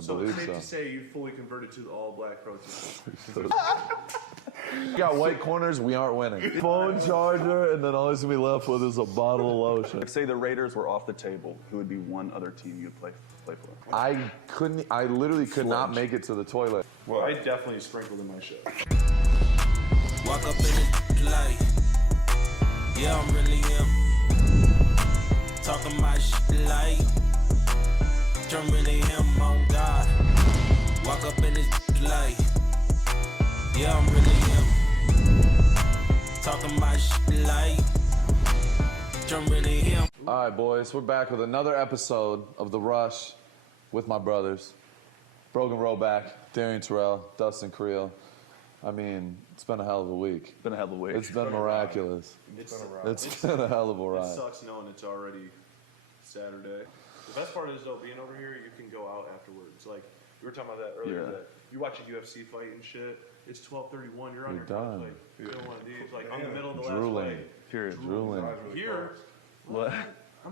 So it's safe so. to say you fully converted to the all-black protein. We got white corners, we aren't winning. Phone charger, and then all he's gonna be left with is a bottle of lotion. If, say, the Raiders were off the table, who would be one other team you'd play for? I literally could not make it to the toilet. Well, I definitely sprinkled in my shit. Walk up in the light. Yeah, I'm really him. Talking my shit like I'm really him on God. Walk up in this light. Yeah, I'm really him. Talking my shit like I'm really him. All right, boys, we're back with another episode of The Rush with my brothers. Brogan Roback, Darian Terrell, Dustin Creel. I mean, it's been a hell of a week. It's been a hell of a week. It's been miraculous. It's been a hell of a ride. It sucks knowing it's already Saturday. The best part is, though, being over here, you can go out afterwards. Like, we were talking about that earlier, that you watch a UFC fight and shit, it's 12:31, you're on your couch, like, you don't want to do it. Like, on the middle of the last fight. Drooling. Here, What? you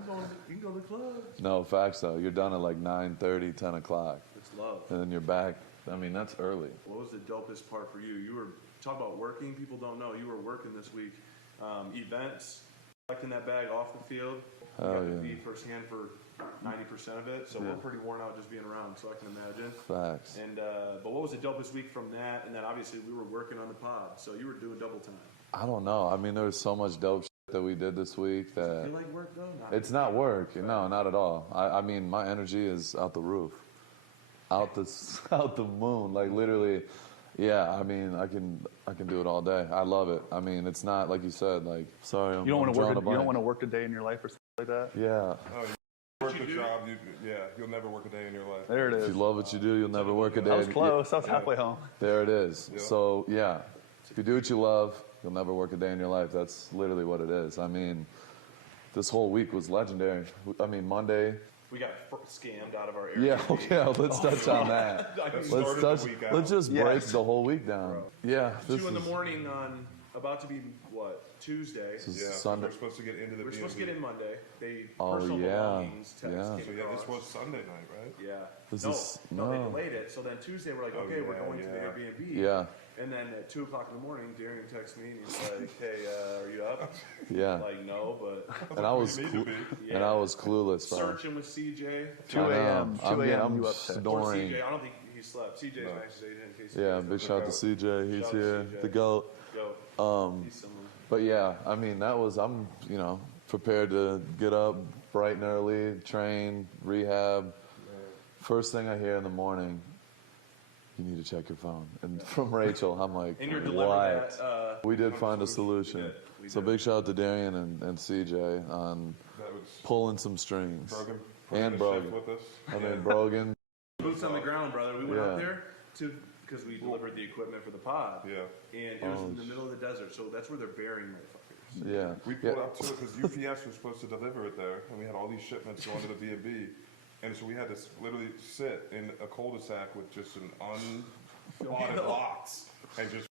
can go to the club. No, facts though. You're done at like 9:30, 10 o'clock. It's love. And then you're back. I mean, that's early. What was the dopest part for you? You were talking about working. People don't know. You were working this week. Events, collecting that bag off the field. You got to be firsthand for 90% of it. So we're pretty worn out just being around, so I can imagine. Facts. And but what was the dopest week from that? And then obviously we were working on the pod, so you were doing double time. I don't know. I mean, there was so much dope shit that we did this week that... Does it feel like work, though? It's not work. No, not at all. I mean, my energy is out the roof. Out the moon. Like, literally, yeah, I mean, I can do it all day. I love it. I mean, it's not, like you said, like, sorry, You don't want to work a day in your life or something like that? Yeah. Oh, you work a job, you'll never work a day in your life. There it is. If you love what you do, you'll never work a day. I was close. I was halfway home. There it is. Yeah. So, yeah, if you do what you love, you'll never work a day in your life. That's literally what it is. I mean, this whole week was legendary. I mean, Monday... We got scammed out of our Airbnb. Yeah, let's touch on that. Let's just break the whole week down. Bro. Yeah. 2 in the morning on, about to be, what, Tuesday. Sunday. We're supposed to get into the We're supposed to get in Monday. Personal belongings text came So across. this was Sunday night, right? Yeah. No, they delayed it. So then Tuesday we're like, okay, we're going to the Airbnb. Yeah. And then at 2 o'clock in the morning, Darian texts me and he's like, hey, are you up? Yeah. Like, no, but... And I was clueless, bro. Searching with CJ. 2 a.m. 2 a.m. I'm you upset. snoring. CJ, I don't think he slept. CJ's nice. In case Yeah, big shout out to CJ. He's here. The GOAT. He's someone. But yeah, I mean, I'm, prepared to get up bright and early, train, rehab. First thing I hear in the morning, you need to check your phone. And from Rachel, I'm like, and you're what? That, we did find a solution. So big shout out to Darian and CJ on pulling some strings. And Brogan. I mean, Brogan. Boots on the ground, brother. We went out there because we delivered the equipment for the pod. Yeah. And it was in the middle of the desert, so that's where they're burying motherfuckers. Yeah. We pulled up to it because UPS was supposed to deliver it there, and we had all these shipments going to the B&B. And so we had to literally sit in a cul-de-sac with just an unplotted box and just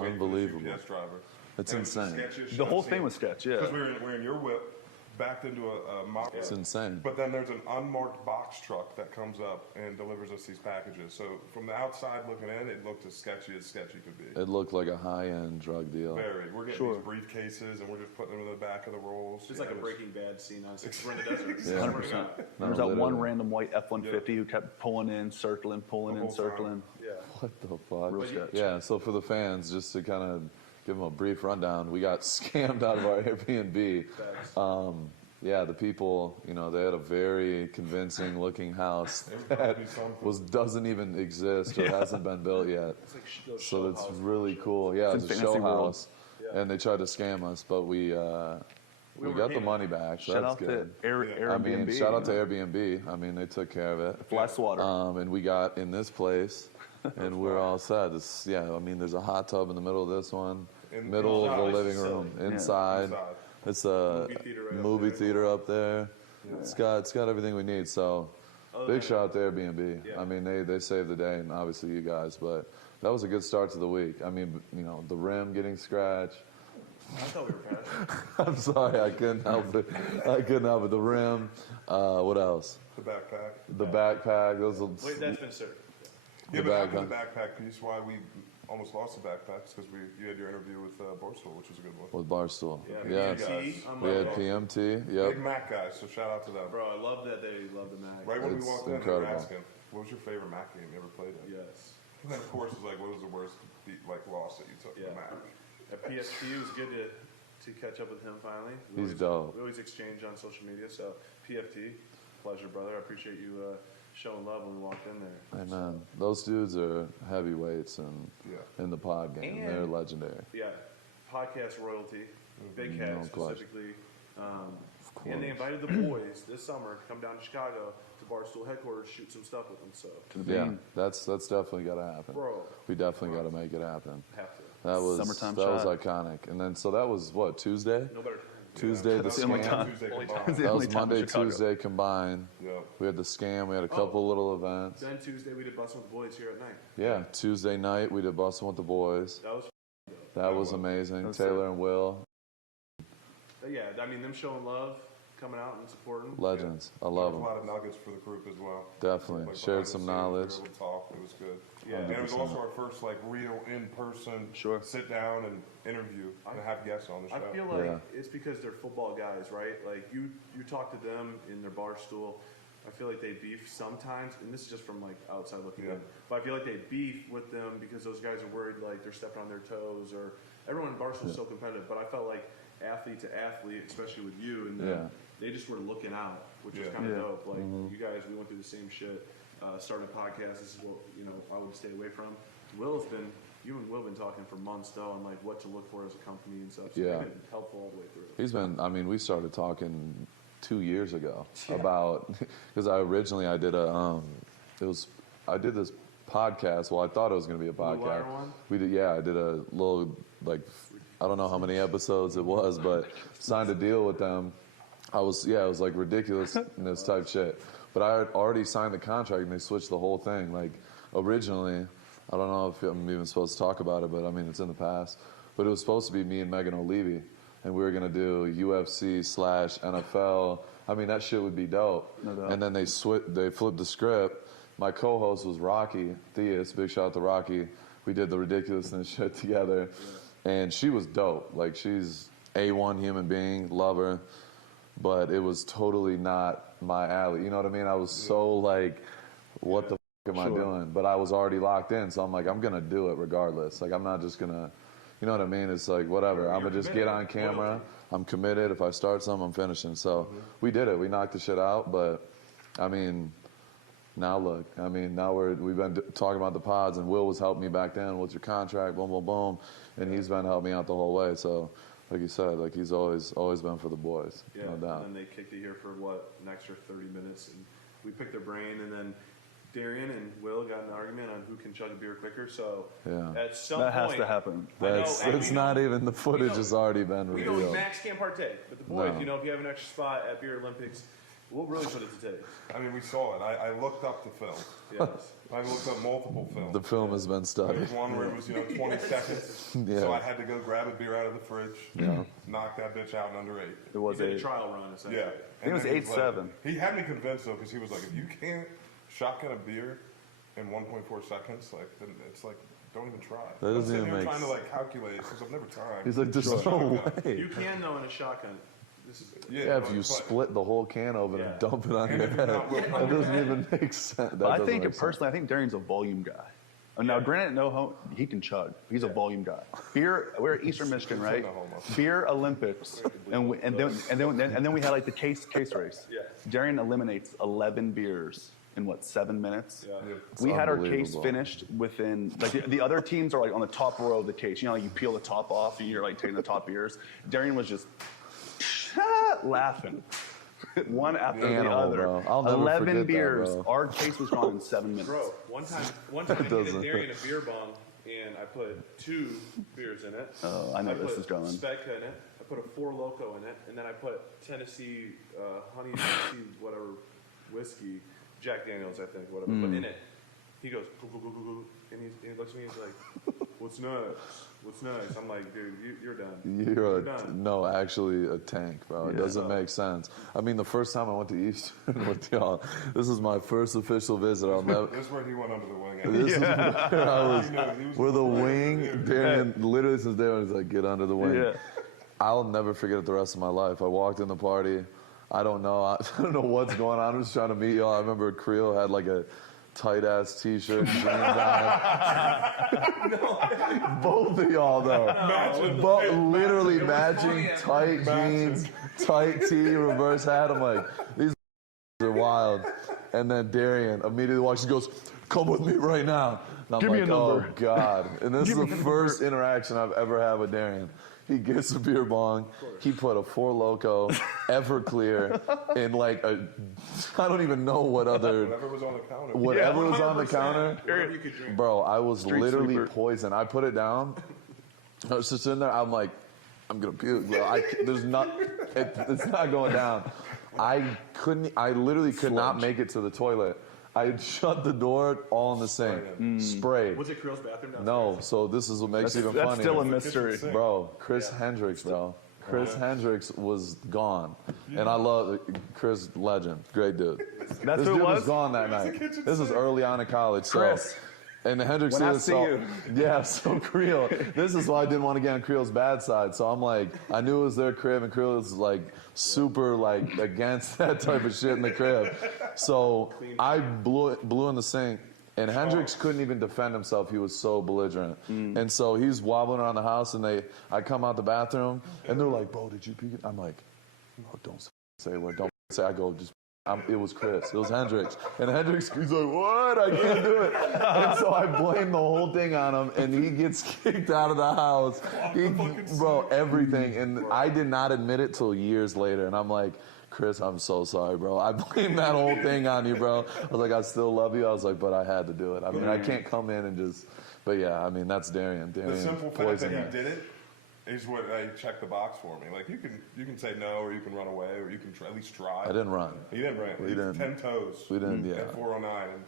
unbelievable. UPS driver. It's insane. The whole thing was sketch, yeah. Because we're in your whip, backed into a mock. It's insane. But then there's an unmarked box truck that comes up and delivers us these packages. So from the outside looking in, it looked as sketchy could be. It looked like a high-end drug deal. Very. We're getting these briefcases and we're just putting them in the back of the rolls. It's like a Breaking Bad scene. We're in the desert. Yeah. 100%. There was that one random white F-150 who kept pulling in, circling, pulling in, circling. Yeah. What the fuck? Real sketch. Yeah, so for the fans, just to kind of give them a brief rundown, we got scammed out of our Airbnb. Yeah, the people, they had a very convincing looking house that doesn't even exist or hasn't been built yet. So it's really cool. Yeah, it's a show house. And they tried to scam us, but we got the money back. So Shout that's out good. to Airbnb. I mean, shout out to Airbnb. I mean, they took care of it. Last water. And we got in this place, and we're all set. I mean, there's a hot tub in the middle of this one, middle of the living room, inside. It's a movie theater up there. Yeah. It's got everything we need. So big shout out to Airbnb. Yeah. I mean, they saved the day, and obviously you guys. But that was a good start to the week. I mean, the rim getting scratched, I thought we were passionate. I'm sorry, I couldn't help it. I couldn't help it. The rim. What else? The backpack. The backpack. Those are, Wait, that's been certain. Yeah, The but after backpack. the backpack piece, why we almost lost the backpacks because you had your interview with Borstel, which was a good one. with Barstool. Yeah, Yes. PMT, We had PMT. Yep. Big Mac guys, so shout out to them. Bro, I love that they love the Mac. Right when we It's walked in, they incredible. were asking, "What was your favorite Mac game you ever played in?" Yes. And then of course it's like, "What was the worst loss that you took Yeah. the Mac?" At PSP, it was good to catch up with him finally. He's dope. We always exchange on social media, so PFT, pleasure, brother. I appreciate you showing love when we walked in there. Hey man, those dudes are heavyweights Yeah. in the pod game. And- They're legendary. Yeah, podcast royalty, Big Cat No question. specifically. course. And they invited the boys this summer to come down to Chicago to Barstool headquarters, shoot some stuff with them. So, Yeah, that's definitely got to happen. bro, We definitely got to make it happen. have to. That was Summertime that was shot. iconic. And then so that was what, Tuesday? No better time. Tuesday the That's the only scam. time. Tuesday Only combined. time. The That only was time in Monday, Chicago. Tuesday combined. Yeah. We had the scam. We had a couple little events. Then Tuesday we did Bussin' with the boys here at night. Yeah, Tuesday night we did Bussin' with the boys. That was, That was amazing. That was Taylor and Will, yeah. I mean, them showing love, coming out and supporting. legends. I There love was them. a lot of nuggets for the group as well. Definitely Like, shared behind the some scenes, we were knowledge. able to talk. It was good. Yeah. And it was also our first like real in-person Sure. sit down and interview and have guests on the show. I feel like Yeah. it's because they're football guys, right? Like you talk to them in their bar stool. I feel like they beef sometimes, and this is just from like outside looking Yeah. in. But I feel like they beef with them because those guys are worried like they're stepping on their toes, or everyone in Barstool is so competitive. But I felt like athlete to athlete, especially with you and them, Yeah. they just were looking out, which was Yeah. kind of Yeah. dope. Like you guys, we went through the same shit. Starting a podcast, this is what I would stay away from. You and Will have been talking for months though on like what to look for as a company and stuff. So Yeah. they've been helpful all the way through. He's been. I mean, we started talking 2 years ago about because I did I did this podcast. Well, I thought it was going to be a Blue Wire podcast. one? We did. Yeah, I did a little like I don't know how many episodes it was, but signed a deal with them. It was like ridiculousness type shit. But I had already signed the contract and they switched the whole thing. Like originally, I don't know if I'm even supposed to talk about it, but I mean it's in the past. But it was supposed to be me and Megan O'Leary, and we were gonna do UFC/NFL. I mean that shit would be dope. No doubt. And then they flipped the script. My co-host was Rocky Theus. Big shout out to Rocky. We did the ridiculousness shit together, and she was dope. Like she's A1 human being, love her. But it was totally not my alley. You know what I mean? I was so like, what the f am I doing? But I was already locked in, so I'm like, I'm gonna do it regardless. Like I'm not just gonna, you know what I mean? It's like whatever. I'm gonna just get on camera. I'm committed. If I start something, I'm finishing. So we did it. We knocked the shit out. But I mean, now look. I mean, now we've been talking about the pods, and Will was helping me back then. What's your contract? Boom, boom, boom. And he's been helping me out the whole way. So. Like you said, like he's always been for the boys, Yeah, no doubt. and then they kicked it here for an extra 30 minutes, and we picked their brain, and then Darian and Will got in an argument on who can chug a beer quicker. So Yeah. at some That point, has to happen. I know, That's and it's we not know- even the footage know- has already been We know revealed. Max can't partake, but the boys, No. if you have an extra spot at Beer Olympics, we'll really put it to taste. I mean, we saw it. I looked up the film. Yes. I looked up multiple films. The film has been There studied. was one where it was 20 seconds. Yeah. So I had to go grab a beer out of the fridge, knock that bitch out in under 8. It was We did a a trial run, essentially. Yeah. think it was then he 8-7. He had me convinced though, because he was like, if you can't shotgun a beer in 1.4 seconds, like then it's like, don't even try. That I'm doesn't sitting even here make trying to like calculate because I've never tried. He's like, there's no way. You can, though, in a shotgun. This is, Yeah, if but- you but- split the whole can open Yeah. and dump it on And your if you're head, not willing- that doesn't even make sense. That But I doesn't think make sense. personally, I think Darian's a volume guy. Now, granted, he can chug. He's a volume guy. Beer, we're at Eastern Michigan, right? no homo. Beer Olympics, and then we had like the case race. Yeah. Darian eliminates 11 beers in what 7 minutes. yeah. We had our case unbelievable. finished within like the other teams are like on the top row of the case. You know, like you peel the top off and you're like taking the top beers. Darian was just laughing. One after the Animal, other. bro. I'll never 11 forget that, beers. bro. Our case was gone in 7 minutes. Bro, one time I handed doesn't- Darian a beer bong, and I put 2 beers in it. Oh, I know this put is going. Specca in it. I put a 4 Loco in it, and then I put Tennessee, honey Tennessee, whatever, whiskey, Jack Daniels, I think, whatever, but in it. He goes, goo, goo, goo, goo, goo, and he looks at me and he's like, what's nice? I'm like, dude, you're done. You're done. no, actually a tank, bro. It doesn't make sense. I mean, the first time I went to Eastern with y'all, this is my first official visit. I'll never. This is where he went under the wing. This is where I was. Where the wing, Darian, literally since day one, he's like, get under the wing. Yeah. I'll never forget it the rest of my life. I walked in the party. I don't know. I don't know what's going on. I'm just trying to meet y'all. I remember Creel had like a tight-ass T-shirt, jeans on. Both of y'all, though. But literally matching tight jeans, tight tee, reverse hat. I'm like, these are wild. And then Darian immediately walks and goes, come with me right now. And I'm Give like, me a number. oh, God. And this is the first interaction I've ever had with Darian. He gets a beer bong. He put a Four Loko Everclear in like a, I don't even know what other. Whatever was on the counter. Whatever was on the counter. Whatever you could drink. Bro, I was literally sleeper. poisoned. I put it down. I was just sitting there. I'm like, I'm gonna puke, bro. There's not. It's not going down. I literally could not make it to the toilet. I had shut the door all in the sink. Sprayed. Was it Creel's bathroom downstairs? No, so this is what makes it even That's funnier. still a mystery. Bro, Chris Hendricks, bro. Chris Hendricks was gone. And I love Chris, legend. Great dude. That's This who it dude was was? gone that night. This was early on in college. So, Chris. and the Hendricks When I is see so, you. yeah, so Creel. This is why I didn't want to get on Creel's bad side. So I'm like, I knew it was their crib, and Creel was like super like against that type of shit in the crib. So I blew in the sink, and Hendricks couldn't even defend himself. He was so belligerent. And so he's wobbling around the house, and I come out the bathroom, and they're like, bro, did you pee? I'm like, oh, don't say a word. Don't say. I go, just. It was Chris. It was Hendricks. And Hendricks, he's like, what? I can't do it. And so I blame the whole thing on him, and he gets kicked out of the house. Bro, everything. And I did not admit it till years later. And I'm like, Chris, I'm so sorry, bro. I blame that whole thing on you, bro. I was like, I still love you. I was like, but I had to do it. I mean, I can't come in and just, but yeah, I mean, that's Darian. The Darian simple fact that poisoned he me. did it is what checked the box for me. Like you can say no, or you can run away, or you can at least try. I didn't run. He didn't run. We He didn't. 10 toes. We didn't, yeah. At 409, and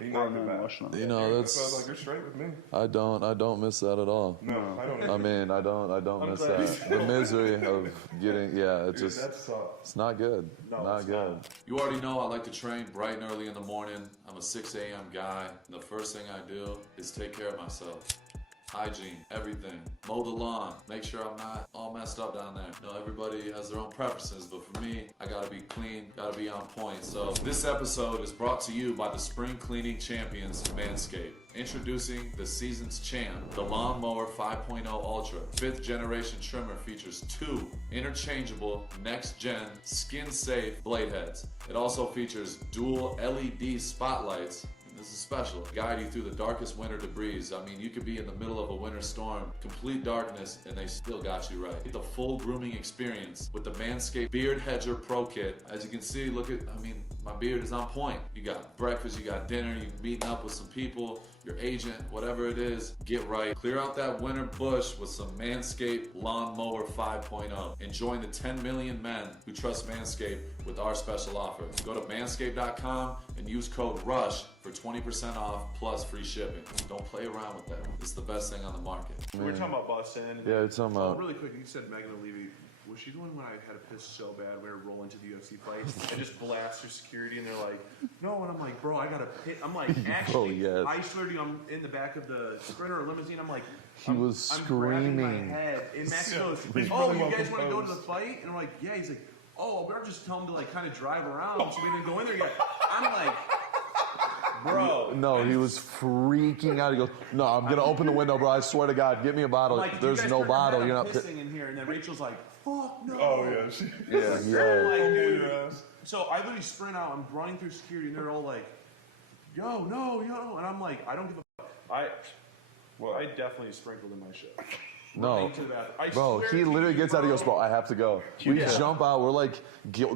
he knocked it back. You know, So I was that's, like, you're straight with me. I don't miss that at all. No, I don't. I mean, I don't miss that. The misery of getting, yeah, it Dude, just, that sucks. it's not good. No, Not it's good. not. You already know I like to train bright and early in the morning. I'm a 6 a.m. guy. And the first thing I do is take care of myself. Hygiene, everything. Mow the lawn, make sure I'm not all messed up down there. You know, everybody has their own preferences, but for me, I gotta be clean, gotta be on point. So this episode is brought to you by the spring cleaning champions, Manscaped. Introducing the season's champ, the Lawnmower 5.0 Ultra. 5th generation trimmer features 2 interchangeable next-gen skin-safe blade heads. It also features dual LED spotlights. This is special. Guide you through the darkest winter debris. I mean, you could be in the middle of a winter storm, complete darkness, and they still got you right. Get the full grooming experience with the Manscaped Beard Hedger Pro Kit. As you can see, look at, I mean, my beard is on point. You got breakfast, you got dinner, you meeting up with some people, your agent, whatever it is, get right. Clear out that winter bush with some Manscaped Lawnmower 5.0 and join the 10 million men who trust Manscaped with our special offer. Go to manscaped.com and use code RUSH for 20% off plus free shipping. Don't play around with that. It's the best thing on the market. We were talking about Bussin. Yeah, it's talking about. Really quick, you said Megan O'Leary. Was she the one when I had to piss so bad we were rolling to the UFC fight and just blast through security and they're like, no, and I'm like, bro, I gotta piss. I'm like, actually, yes. I swear to you, I'm in the back of the Sprinter or limousine. I'm like, He was I'm grabbing screaming. my head. And Max goes, He's oh, really you guys well want to go to the composed. fight? And I'm like, yeah. He's like, oh, we're just telling him to like kind of drive around, so we didn't go in there yet. I'm like, bro. No, he was freaking out. He goes, no, I'm going to open the window, bro. I swear to God, give me a bottle. Like, you There's guys no heard bottle. that? You're I'm not. pissing in here. And then Rachel's like, fuck no. Oh yeah, she. Yeah. Like, dude. So I literally sprint out. I'm running through security, and they're all like, yo, no, yo. And I'm like, I don't give a fuck. I definitely sprinkled in my shit. No. Running to the bathroom. I Bro, swear he to literally you, gets out. He bro. goes, bro, I have to go. We jump out. We're like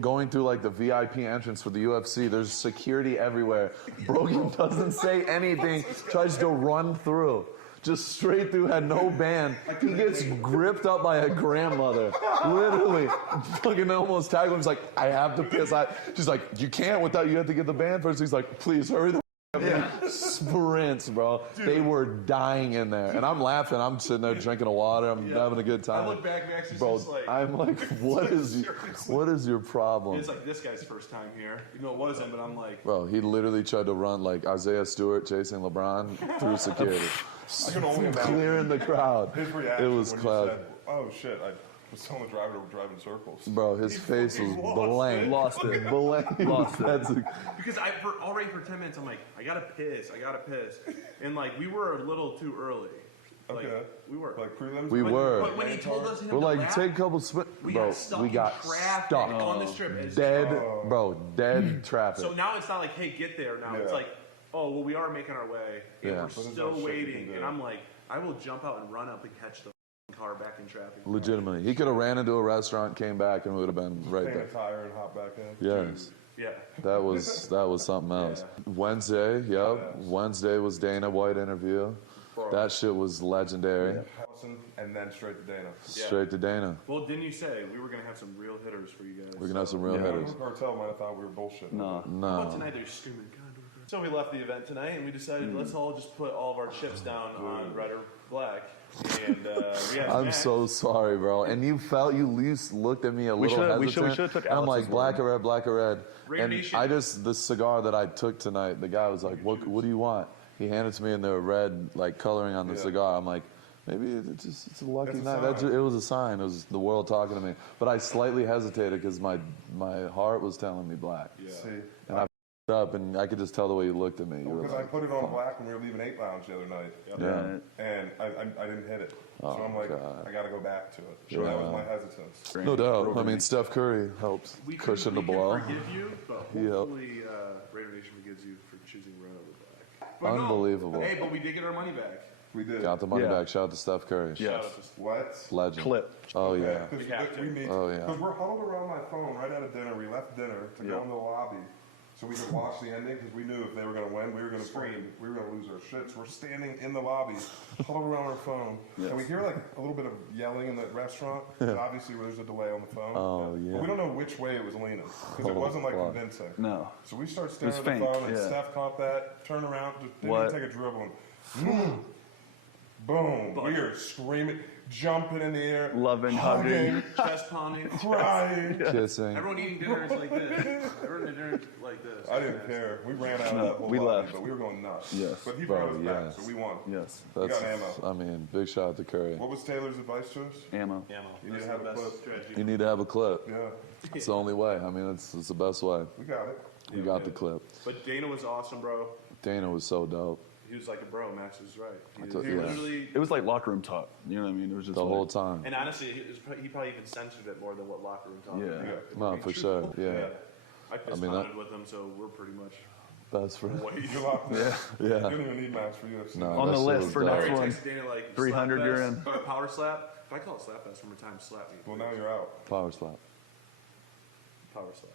going through like the VIP entrance for the UFC. There's security everywhere. Brogan doesn't say anything. Tries to run through. Just straight through, had no band. He gets gripped up by a grandmother. Literally. Fucking almost tackled him. He's like, I have to piss. She's like, you can't without, you have to get the band first. He's like, please hurry the sprints, bro. Dude. They were dying in there, and I'm laughing. I'm sitting there drinking water. I'm having a good time. I look back, Max is bro. just like, I'm like, what is your problem? It's like this guy's first time here. Even though it wasn't, but I'm like, bro, he literally tried to run like Isaiah Stewart chasing LeBron through security, clearing the crowd. His reaction it was when cloud. you said, "Oh shit!" I was telling the driver to drive in circles. Bro, his face was blank. Lost it. Blank. Lost it. because already for 10 minutes, I'm like, I gotta piss, and like we were a little too early. Like, Okay. we were. Like prelims. We were. But when he told us him We're to like, lap, take a couple sprints. we Bro, got stuck we got in traffic stuck. on the strip. As Dead, bro, dead traffic. So now it's not like, hey, get there now. It's Yeah. like, oh, well, we are making our way, and Yeah. we're But there's still no shit you waiting. can And do. I'm like, I will jump out and run up and catch the car back in traffic. Legitimately. He could have ran into a restaurant, came back, and we would have been right Paint a there. tire and hop back in. Yes. Yeah. That was something else. Wednesday, yep. Wednesday was Dana White interview. Bro. That shit was legendary. Bussin, and then straight to Dana. Straight to Dana. Well, didn't you say we were gonna have some real hitters for you guys? We're gonna have some real Yeah, hitters. Cartel might have thought we were bullshitting. No. But No. tonight they're screaming. So we left the event tonight, and we decided let's all just put all of our chips down on red or black. And we had I'm Max. so sorry, bro. And you looked at me a little hesitant. We should've took and I'm like, Alex's black or red. Raider And Nation. the cigar that I took tonight, the guy was like, what do you want? He handed it to me and there were red, like, coloring on the cigar. I'm like, maybe it's a lucky It's a night. sign. It was a sign. It was the world talking to me. But I slightly hesitated because my heart was telling me black. See, And I f***ed up, and I could just tell the way you looked at me. You were because I like, put it on black when we were leaving 8 Lounge the other night. yeah. And I didn't hit it. So I'm like, God. I got to go back to it. So that was my hesitance. No doubt. I mean, Steph Curry helps We can- cushion the we can blow. forgive you, but He helped. hopefully Raider Nation forgives you for choosing red over black. But Unbelievable. Hey, but we did get our money back. We did. Got the money Yeah. back. Shout out to Steph Curry. Yes. Shout out to- What? Legend. Clip. Oh, yeah. Because We have to. we need Oh, yeah. Because we're huddled around my phone right out of dinner. We left dinner to go Yeah. into the lobby so we could watch the ending because we knew if they were going to win, we were going to scream. We were going to lose our shit. So we're standing in the lobby, huddled around our phone. Yes. And we hear like a little bit of yelling in the restaurant. And obviously there's a delay on the phone. Oh, yeah. But we don't know which way it was leaning because it Oh, wasn't like fuck. convincing. No. So we start staring was at the faint, phone and yeah. Steph caught that, turned around, just didn't What? even take a dribble and boom. We are screaming, jumping in the air, Loving, hugging. Chest pounding. crying. Kissing. Everyone eating dinner is like this. Everyone eating dinner is like this. I didn't care. We ran out of No, that whole we lobby, left. but we were going nuts. Yes. But he Bro, brought us back, yes. so we won. Yes. We That's, got ammo. I mean, big shout out to Curry. What was Taylor's advice to us? Ammo. Ammo. You need That's to have the a best clip. strategy. You need to have a clip. Yeah, It's the only way. I mean, it's the best way. we got it. We got the clip. But Dana was awesome, bro. Dana was so dope He was like a bro. Max was right. He yeah. literally. It was like locker room talk. You know what I mean? It was just the like, whole time. And honestly, he probably even censored it more than what locker room talk. Yeah. If No, we're being for sure. truthful. Yeah. I fist mean, pounded with him, so we're pretty much. Best friend. You're locked in. Yeah. You Yeah. don't even need max for UFC. No, On that the shit list was for dope. I next already one. texted Dana like 300 slap you're fest, in. or power slap. If I call it slap fest one more time, slap me. Well, now you're out. Power slap. Power slap.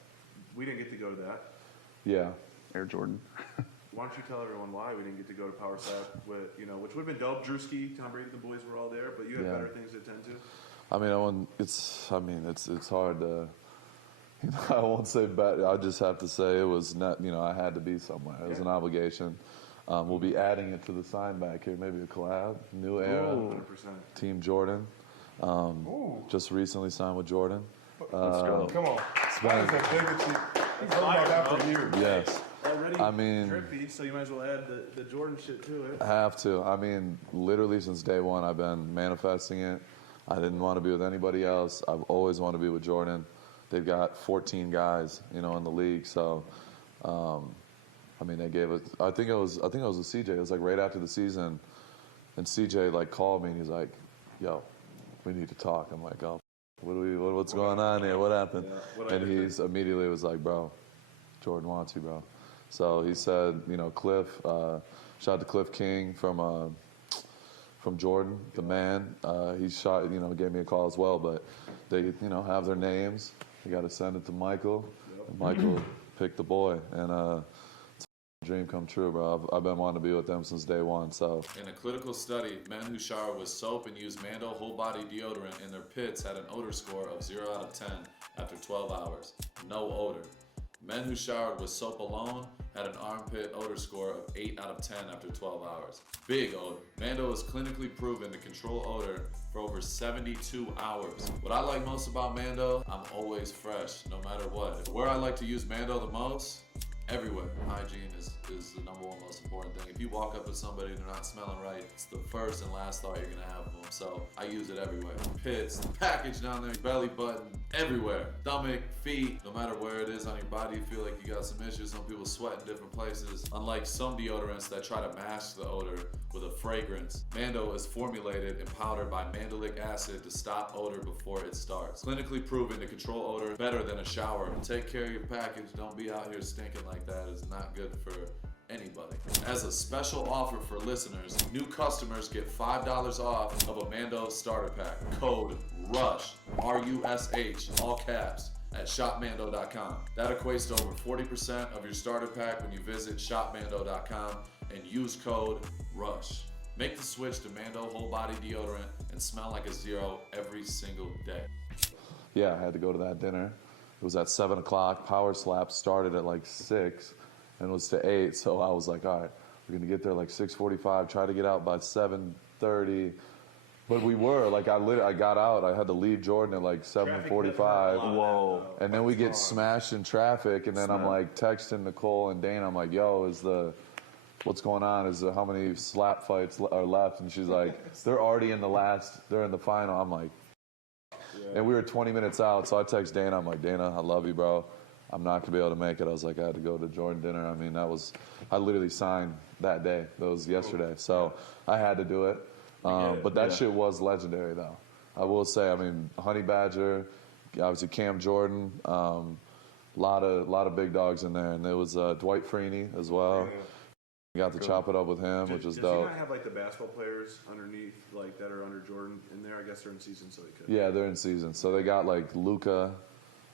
We didn't get to go to that. Yeah. Air Jordan. Why don't you tell everyone why we didn't get to go to Power Slap with, which would have been dope. Drewski, Tom Brady, the boys were all there, but you had Yeah. better things to attend to. I mean, it's hard to, I won't say bad. I just have to say it was not, I had to be somewhere. It was an obligation. We'll be adding it to the sign back here, maybe a collab, new era, 100%. Team Jordan. Just recently signed with Jordan. Let's go. Come on. been- That is a big achievement. I've heard about that for years. Yes, Already I mean- trippy, so you might as well add the Jordan shit to it. I have to. I mean, literally since day one, I've been manifesting it. I didn't want to be with anybody else. I've always wanted to be with Jordan. They've got 14 guys, in the league. So, I mean, they gave us. I think it was with CJ. It was like right after the season, and CJ like called me and he's like, "Yo, we need to talk." I'm like, "Oh, what's going on here? What happened?" And he's immediately was like, "Bro, Jordan wants you, bro." So he said, Cliff, shout out to Cliff King from Jordan, the man. He gave me a call as well, but they, have their names. They got to send it to Michael, and Michael picked the boy, and it's a dream come true, bro. I've been wanting to be with them since day one. So In a clinical study, men who shower with soap and use Mando whole body deodorant in their pits had an odor score of 0 out of 10 after 12 hours. No odor. Men who showered with soap alone had an armpit odor score of 8 out of 10 after 12 hours. Big odor. Mando is clinically proven to control odor for over 72 hours. What I like most about Mando, I'm always fresh, no matter what. Where I like to use Mando the most, everywhere. Hygiene is the number one most important thing. If you walk up to somebody and they're not smelling right, it's the first and last thought you're gonna have of them. So I use it everywhere. Pits, the package down there, belly button, everywhere. Stomach, feet, no matter where it is on your body, you feel like you got some issues. Some people sweat in different places. Unlike some deodorants that try to mask the odor with a fragrance, Mando is formulated and powdered by mandelic acid to stop odor before it starts. Clinically proven to control odor better than a shower. Take care of your package. Don't be out here stinking like that. It's not good for anybody. As a special offer for listeners, new customers get $5 off of a Mando starter pack. Code RUSH, R-U-S-H, all caps, at shopmando.com. That equates to over 40% of your starter pack when you visit shopmando.com and use code RUSH. Make the switch to Mando whole body deodorant and smell like a zero every single day. Yeah, I had to go to that dinner. It was at 7 o'clock. Power Slap started at like 6 and it was to 8. So I was like, all right, we're going to get there like 6:45, try to get out by 7:30. But we were, like, I got out. I had to leave Jordan at like 7:45. Whoa. And then we get smashed in traffic. And then I'm like texting Nicole and Dana. I'm like, yo, what's going on? How many slap fights are left? And she's like, they're already in they're in the final. I'm like, and we were 20 minutes out, so I text Dana. I'm like, Dana, I love you, bro. I'm not gonna be able to make it. I was like, I had to go to Jordan dinner. I mean, I literally signed that day. That was yesterday, so I had to do it. But that shit was legendary, though. I will say, I mean, Honey Badger, obviously Cam Jordan, lot of big dogs in there, and there was Dwight Freeney as well. Got to chop it up with him, which was dope. Does he not have like the basketball players underneath, like that are under Jordan in there? I guess they're in season, so they could. Yeah, they're in season. So they got like Luka.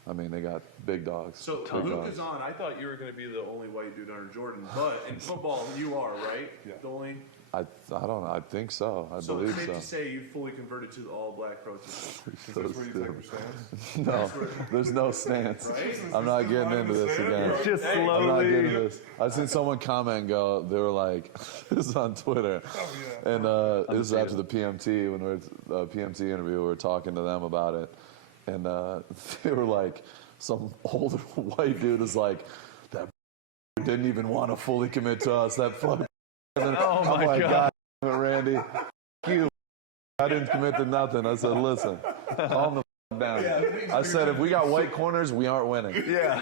I mean, they got big dogs. So Luke is on. I thought you were going to be the only white dude under Jordan, but in football, you are, right? Yeah. The only. I don't know. I think so. I believe so. So. It's safe to say you fully converted to the all-black pro team. Is this where you take your stance? No, there's no stance. Right? I'm not getting into this again. Just slowly. I'm not getting into this. I seen someone comment and go, they were like, this is on Twitter. Oh, yeah. And this is after the PMT, when PMT interview, we were talking to them about it. And they were like, some older white dude is like, that didn't even want to fully commit to us. That fuck. And then I'm like, God damn it, Randy, you. I didn't commit to nothing. I said, listen, calm the down. I said, if we got white corners, we aren't winning. Yeah.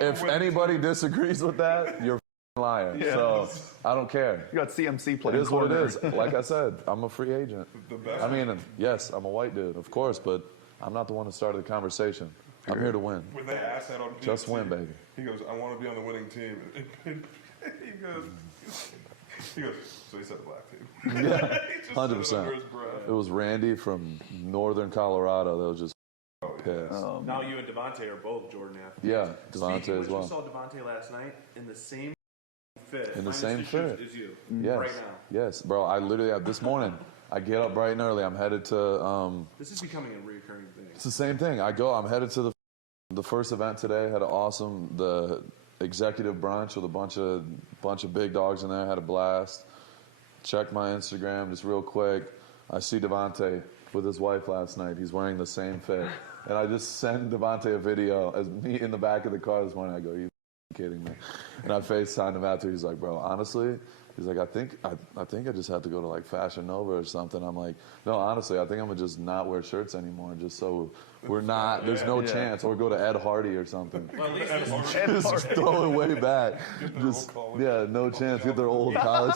If anybody disagrees with that, you're a liar. Yeah. So I don't care. You got CMC playing. It is what it is. Like I said, I'm a free agent. I mean, yes, I'm a white dude, of course, but I'm not the one who started the conversation. I'm here to win. When they asked that on PMT, Just win, baby. He goes, I want to be on the winning team. He goes, so he said the black team. Yeah, He just 100%. said it under his breath. It was Randy from northern Colorado that was just pissed. Now you and Devontae are both Jordan athletes. Yeah, Devontae Speaking of as which, well. we saw Devontae last night in the same fit. In the minus same his shoes fit. as you. Yes, Right now. yes, bro. I literally this morning. I get up bright and early. I'm headed to. This is becoming a recurring thing. It's the same thing. I'm headed to the first event today. Had an awesome executive brunch with a bunch of big dogs in there. Had a blast. Checked my Instagram just real quick. I see Devontae with his wife last night. He's wearing the same fit. And I just sent Devontae a video as me in the back of the car this morning. I go, you kidding me? And I FaceTimed him after. He's like, bro, honestly, he's like, I think I just have to go to like Fashion Nova or something. I'm like, no, honestly, I think I'm gonna just not wear shirts anymore, just so we're not. There's no chance, or go to Ed Hardy or something. Well, at least Just throw it way back. Just no chance. Get their old college.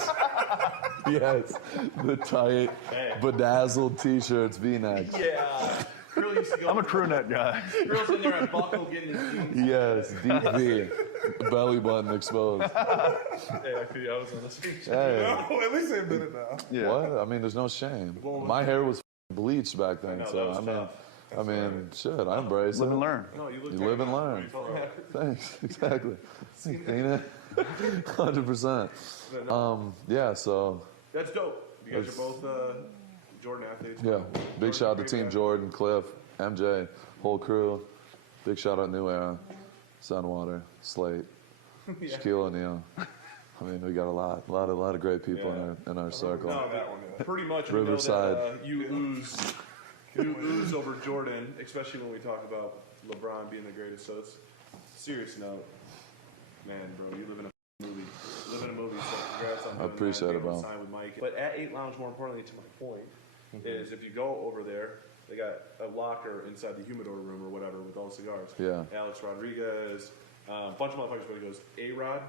Yes, the tight, bedazzled T-shirts, V-necks. yeah. Girl used to go I'm a crew neck guy. Girls in there at Buckle getting his jeans. Yes, deep V, belly button exposed. Hey, I was on the speech. Hey, No, at least they admit it now. Yeah. what? I mean, there's no shame. My hair was bleached back then, know, so that was I mean, shit, I embrace Live it. and learn. No, you look You great. live and learn. Thanks, exactly. Ain't it? 100%. Yeah, so. That's dope. You guys are both Jordan athletes. Yeah, big shout out to Team Jordan, Cliff, MJ, whole crew. Big shout out New Era. Sunwater, Slate, Shaquille O'Neal. I mean, we got a lot of great people in our circle. No, That one, yeah. pretty much. Riverside. We know that, you ooze over Jordan, especially when we talk about LeBron being the greatest. So it's serious note, man, bro. You live in a movie. You live in a movie. So congrats on doing I appreciate that. it, bro. Sign with Mike. But at 8 Lounge, more importantly, to my point, is if you go over there, they got a locker inside the humidor room or whatever with all the cigars. Yeah. Alex Rodriguez, a bunch of motherfuckers. But it goes A-Rod,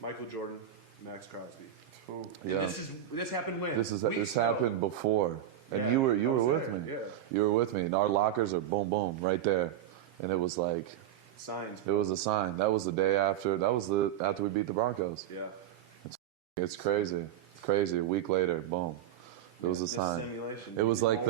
Michael Jordan, Maxx Crosby. Ooh. And Yeah. this happened when? This Weeks happened ago. before, and Yeah, you were I was with there, me. yeah. You were with me, and our lockers are boom, boom, right there, and it was like Signs. it was a sign. That was the day after. That was after we beat the Broncos. Yeah. It's crazy. It's crazy. A week later, boom, it was a This sign. simulation. It was like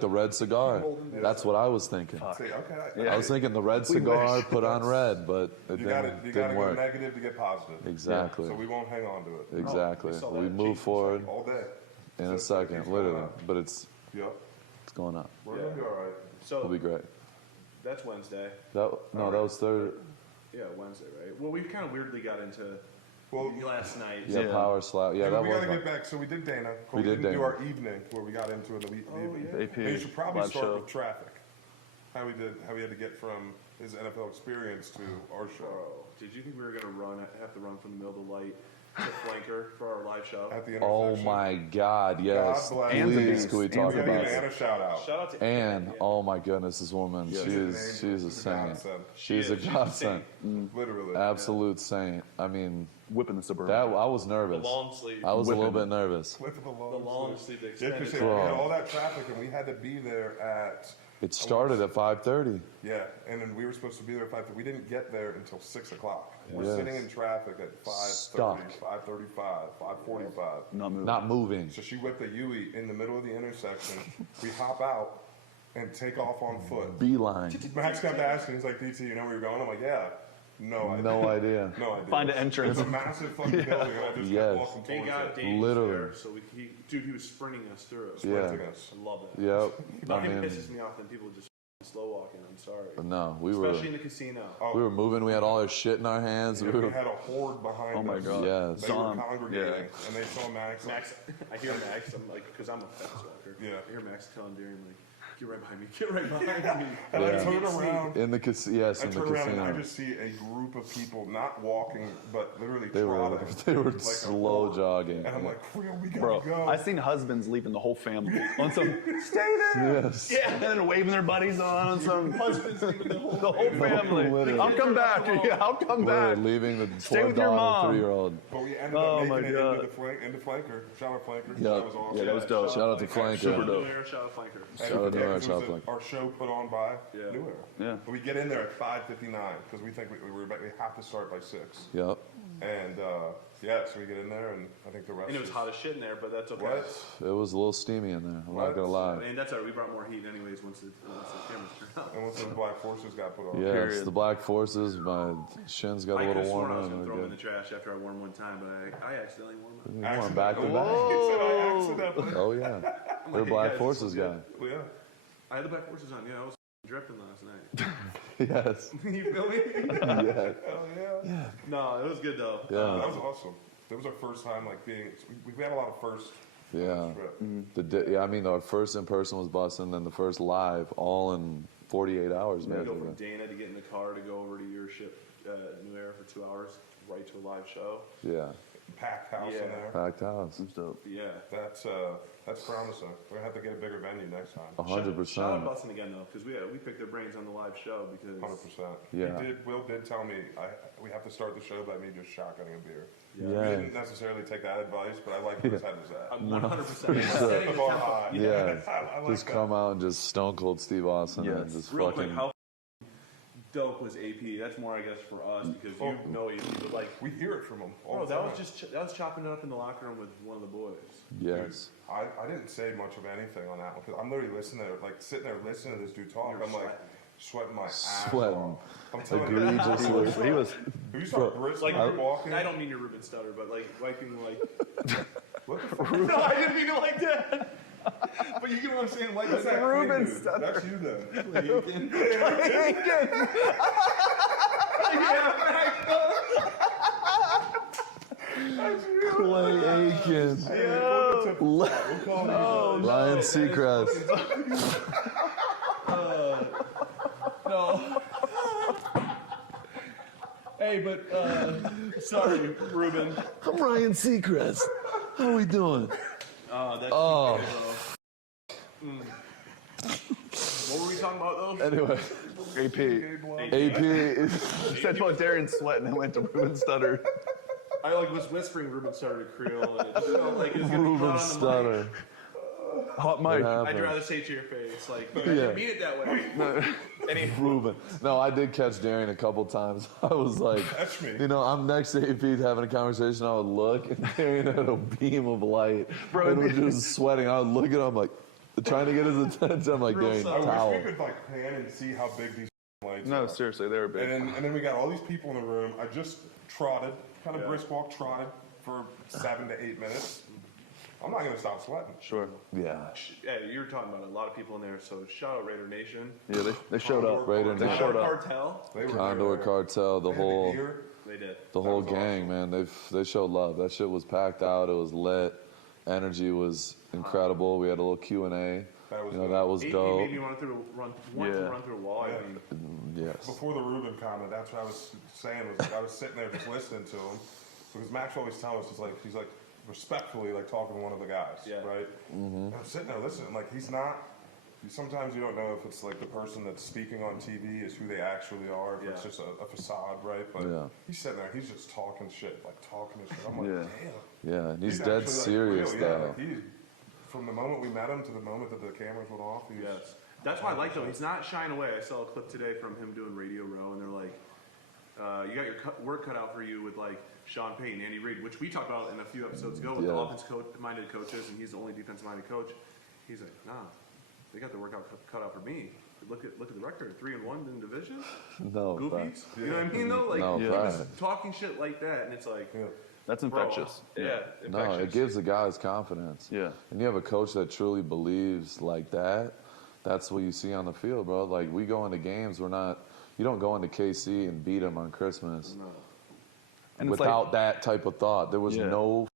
the red cigar. That's what I was thinking. See, okay. I was thinking the red cigar put on red, but it You gotta didn't go work. negative to get positive. Exactly. So we won't hang on to it. Exactly. we saw We that move Jesus forward All day. in a So second, it's literally, going up. but it's Yep. going up. We're gonna be all right. It'll be So great. that's Wednesday. That was third. Yeah, Wednesday, right? Well, we kind of weirdly got into Well, last night. Yeah, power slap. Yeah, that we was. gotta get back. So we did Dana. But We we did didn't do Dana. our evening where we got into the evening. AP, And you should probably live start show. with traffic. How we had to get from his NFL experience to our show. Bro, did you think we were gonna have to run from the middle of the light to flanker for our live show? At the Oh intersection. my God! Yes, God bless And the please, beast. can we And talk We gotta about give it? Anna a shout out. Shout out to And yeah. oh my goodness, this woman, She's she's a a saint. godsend. She's a She's a godsend, Literally. absolute saint. I mean, Whipping the suburban. that I was The nervous. long sleeve. I was a little Whipping. bit nervous. Flip of the The long long sleeve. sleeve Yeah, extended. because we had all that traffic and we had to be there at. It started at 5:30. Yeah, and then we were supposed to be there at 5:30. We didn't get there until 6 o'clock. We're Yes. sitting in traffic at 5:30, Stuck. 5:35, 5:45. Not moving. Not moving. So she whipped a Yui in the middle of the intersection. We hop out and take off on foot. Beeline. Max kept asking, he's like, DT, you know where you're going? I'm like, yeah. No idea. No idea. No idea. Find an entrance. It's a massive fucking building, and I just Yes. kept walking Thank towards God it. Dave Literally. was there, so he was sprinting us through. Yeah. Sprinting us. I love that. Yep. I Nothing mean, pisses me off than people just slow walking. I'm sorry. no, Especially in the casino. we were moving. We had all our shit in our hands. We We were, had a horde behind us. Oh my God. yes. They Saw him. were congregating, Yeah. and they saw Max. Max, I hear Max. I'm like, because I'm a fast walker. Yeah. I hear Max telling Darian like, get right behind me, get right behind me. And I Yeah. turn around. In the casino. Yes, I in the turn around and I casino. just see a group of people not walking, but literally They were trotting. they were like a slow horde. jogging. And I'm like, where we gotta Bro, go? I've seen husbands leaving the whole family on some stay there. Yes. Yeah, and then waving their buddies on some husbands leaving the whole family. Literally. I'll come back. Yeah, I'll come We're back. leaving the Stay poor with your daughter, mom. 3-year-old. But we ended Oh up my making it God. into flanker. Shout out flanker. Yep. That was awesome. Yeah, that was dope. Shout out to Flanker. Shout out to New Era, shout out Flanker. And Shout out to yeah, our it was shop Flanker. our show put on by Yeah. New Era. Yeah. But we get in there at 5:59 because we think we have to start by 6. Yep. And yeah, so we get in there, and I think the rest. And it was is- hot as shit in there, but that's okay. What? It was a little steamy in there. I'm not What? gonna lie. And that's all right. We brought more heat anyways once the cameras turned out. And once the Black Forces got put on. Yes, Period. the Black Forces. My shins got a I could little have sworn I warmer. was going and to throw we're them in the good. trash after I wore them one time, but I accidentally wore them. We wore 'em back to He back. said I accidentally. Oh yeah, they're Hey, Black guys, Forces this is guy. Well, yeah. I had the Black Forces on. Yeah, I was dripping last night. Yes. You feel me? Yeah. Hell yeah. No, it was good though. Yeah. That was awesome. That was our first time like being. We had a lot of firsts. on Yeah. this trip. Yeah, I mean, our first in person was Bussin, then the first live, all in 48 hours, We go basically. from Dana to get in the car to go over to your ship, New Era, for 2 hours, right to a live show. Yeah, Packed house Yeah. in there. packed house, That's dope. Yeah. That's promising. We're gonna have to get a bigger venue next time. 100%. Shout out Bussin again though, because we picked their brains on the live show because 100%. Yeah. Will did tell me we have to start the show by me just shotgunning a beer. We Yeah, didn't necessarily take that advice, but I like where his head was at. 100%. The bar high. yeah. I like Just that. come out and just stone cold Steve Austin and Yes. just Real fucking. quick, how dope was AP? That's more, I guess, for us because you know AP, but like, We hear it from him all bro, the that time. was just that was chopping it up in the locker room with one of the boys. Yes. I didn't say much of anything on that one because I'm literally listening, like sitting there listening to this dude talk. You're I'm like sweating my ass Sweating. off. I'm telling you, Egregiously. He was. if you start bristling Like, walking, I don't mean your Ruben stutter, but like wiping like. what the fuck? No, I didn't mean it like that. But you get what I'm saying, like That's that Ruben clean dude. stutter. That's you then. Lincoln. Clay Aiken. We'll call him. Ryan Seacrest. No. Hey, but sorry, Ruben. I'm Ryan Seacrest. How we doing? That's Oh. What were we talking about though? Anyway, AP. AP. Said about Darian Sweat and then went to Ruben Stutter. I was whispering Ruben Stutter to Creole, and it just felt like it was gonna be Ruben caught on the mic. Stutter. Hot What mic. I'd happened? rather say it to your face, like, I Yeah. didn't mean it that way. Ruben. No, I did catch Darian a couple times. I was like, Catch me. you know, I'm next to AP having a conversation. I would look, and Darian had a beam of light. Bro, and was just sweating. I would look at him like, trying to get his attention. I'm like, Real Darian, solid. I towel. wish we could like pan and see how big these lights No, are. seriously, they were big. And then we got all these people in the room. I just trotted, kind of brisk walk, trotted for 7 to 8 minutes. I'm not gonna stop sweating. Sure. Yeah. Yeah, you were talking about a lot of people in there, so shout out Raider Nation. Yeah, they showed up. Raider They Nation. showed up. Cartel. They were Condor there. Cartel, the They had whole gear. They did. the whole was gang, man. They showed love. That shit was packed out. It was lit. Energy was incredible. We had a little Q&A. That was You know, good. that was AP dope. made me want to run through a wall. I Yeah. mean, Yes. Before the Ruben comment, that's what I was saying. Was like, I was sitting there just listening to him because Max always tells us he's like respectfully like talking to one of the guys, Yeah. right? And I'm sitting there listening, like he's not. Sometimes you don't know if it's like the person that's speaking on TV is who they actually are, if it's Yeah. just a facade, right? But Yeah. he's sitting there, he's just talking shit, like talking his shit. I'm like, Yeah. damn. Yeah, and he's actually, dead like, serious real, yeah, though. like, from the moment we met him to the moment that the cameras went off, he's yes. That's why I like though. He's not shying away. I saw a clip today from him doing Radio Row, and they're like, "You got your work cut out for you with like Sean Payton, Andy Reid," which we talked about in a few episodes ago with the Yeah. offense-minded coaches, and he's the only defense-minded coach. He's like, "Nah, they got the workout cut out for me. Look at the record, 3-1 in division. No, Goofies. facts. You know what I mean though? Like No, he was facts. talking shit like that, and it's like, That's bro, infectious. Yeah, No, infectious. it gives the guys confidence. Yeah. And you have a coach that truly believes like that. That's what you see on the field, bro. Like we go into games, you don't go into KC and beat them on Christmas And it's without like, that type of thought. There was Yeah. no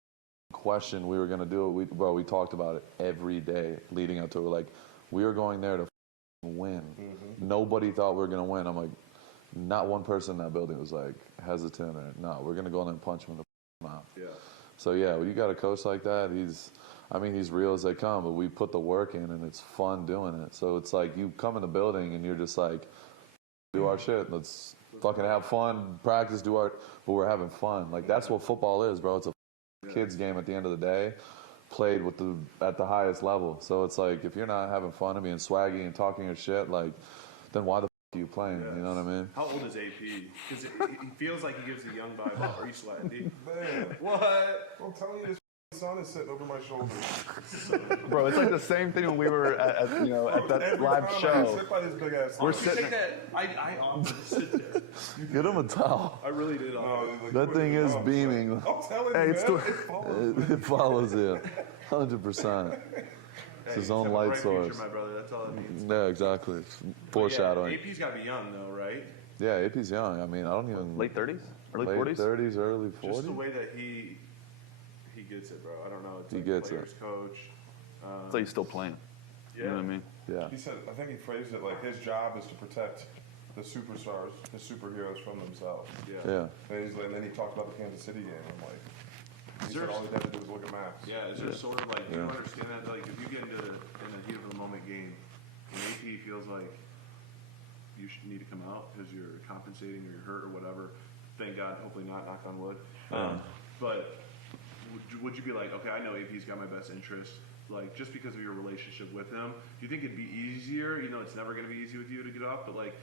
question we were going to do it. We talked about it every day leading up to it. We're like, we are going there to win. Nobody thought we were going to win. I'm like, not one person in that building was like hesitant or no, we're going to go in there and punch him in the mouth. Yeah. So yeah, when you got a coach like that, he's real as they come, but we put the work in and it's fun doing it. So it's like you come in the building and you're just like, do our shit. Let's fucking have fun, practice, but we're having fun. Like that's what football is, bro. It's a kids game at the end of the day, played at the highest level. So it's like if you're not having fun and being swaggy and talking your shit, like then why the are you playing? You know what I mean? How old is AP? Because he feels like he gives a young vibe. Are you sweating, D? man. What? I'm telling you, this son is sitting over my shoulder. bro, it's like the same thing when we were at that Every live time I show. sit by this big ass. We're You sitting. take that. I offered to sit there. Get him a towel. I really did. That thing is beaming. I'm telling Hey, you, it's man, too- it follows. It follows you, 100%. It's his own light source. My brother. That's all it means. Yeah, exactly. It's foreshadowing. AP's got to be young though, right? Yeah, AP's young. I mean, I don't even Late 30s? Early late 40s? 30s, early Just the 40s. way that he gets it, bro. I don't know. It's He like gets players coach. It's like he's still playing. You know what I mean? Yeah, He said, I think he phrased it like his job is to protect the superstars, the superheroes from themselves. yeah. And then he talked about the Kansas City game. I'm like, he said There's- all he had to do was look at Max. Yeah, is there sort of like, do you understand that? Like, if you get into in the heat of the moment game, and AP feels like you should need to come out because you're compensating or you're hurt or whatever. Thank God, hopefully not, knock on wood. But would you be like, okay, I know AP's got my best interest, like just because of your relationship with him, do you think it'd be easier? You know, it's never going to be easy with you to get off, but like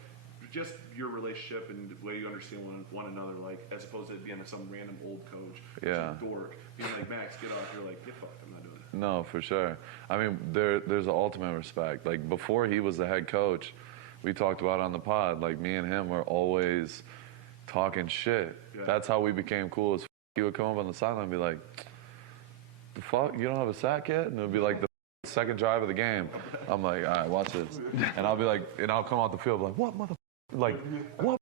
just your relationship and the way you understand one another, like as opposed to being some random old coach, Yeah. some dork, being like, Max, get off. You're like, get fucked, I'm not doing it. No, for sure. I mean, there's an ultimate respect. Like before he was the head coach, we talked about on the pod. Like me and him were always talking shit. Yeah. That's how we became cool. As he would come up on the sideline and be like, "The fuck, you don't have a sack yet?" And it would be like the second drive of the game. I'm like, "All right, watch this." And I'll be like, and I'll come out the field like, "What mother? Like, what?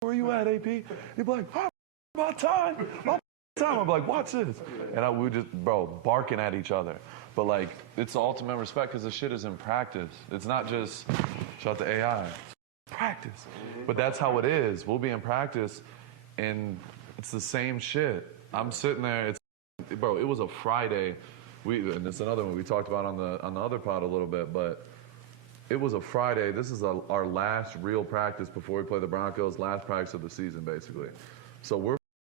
Where you at, AP?" He'd be like, "Oh, about time. I'm time. I'm like, watch this. And we were just, bro, barking at each other. But like, it's the ultimate respect because the shit is in practice. It's not just, shout out to AI, it's practice. But that's how it is. We'll be in practice and it's the same shit. I'm sitting there, bro, it was a Friday. And it's another one we talked about on the other pod a little bit, but it was a Friday. This is our last real practice before we play the Broncos, last practice of the season, basically. So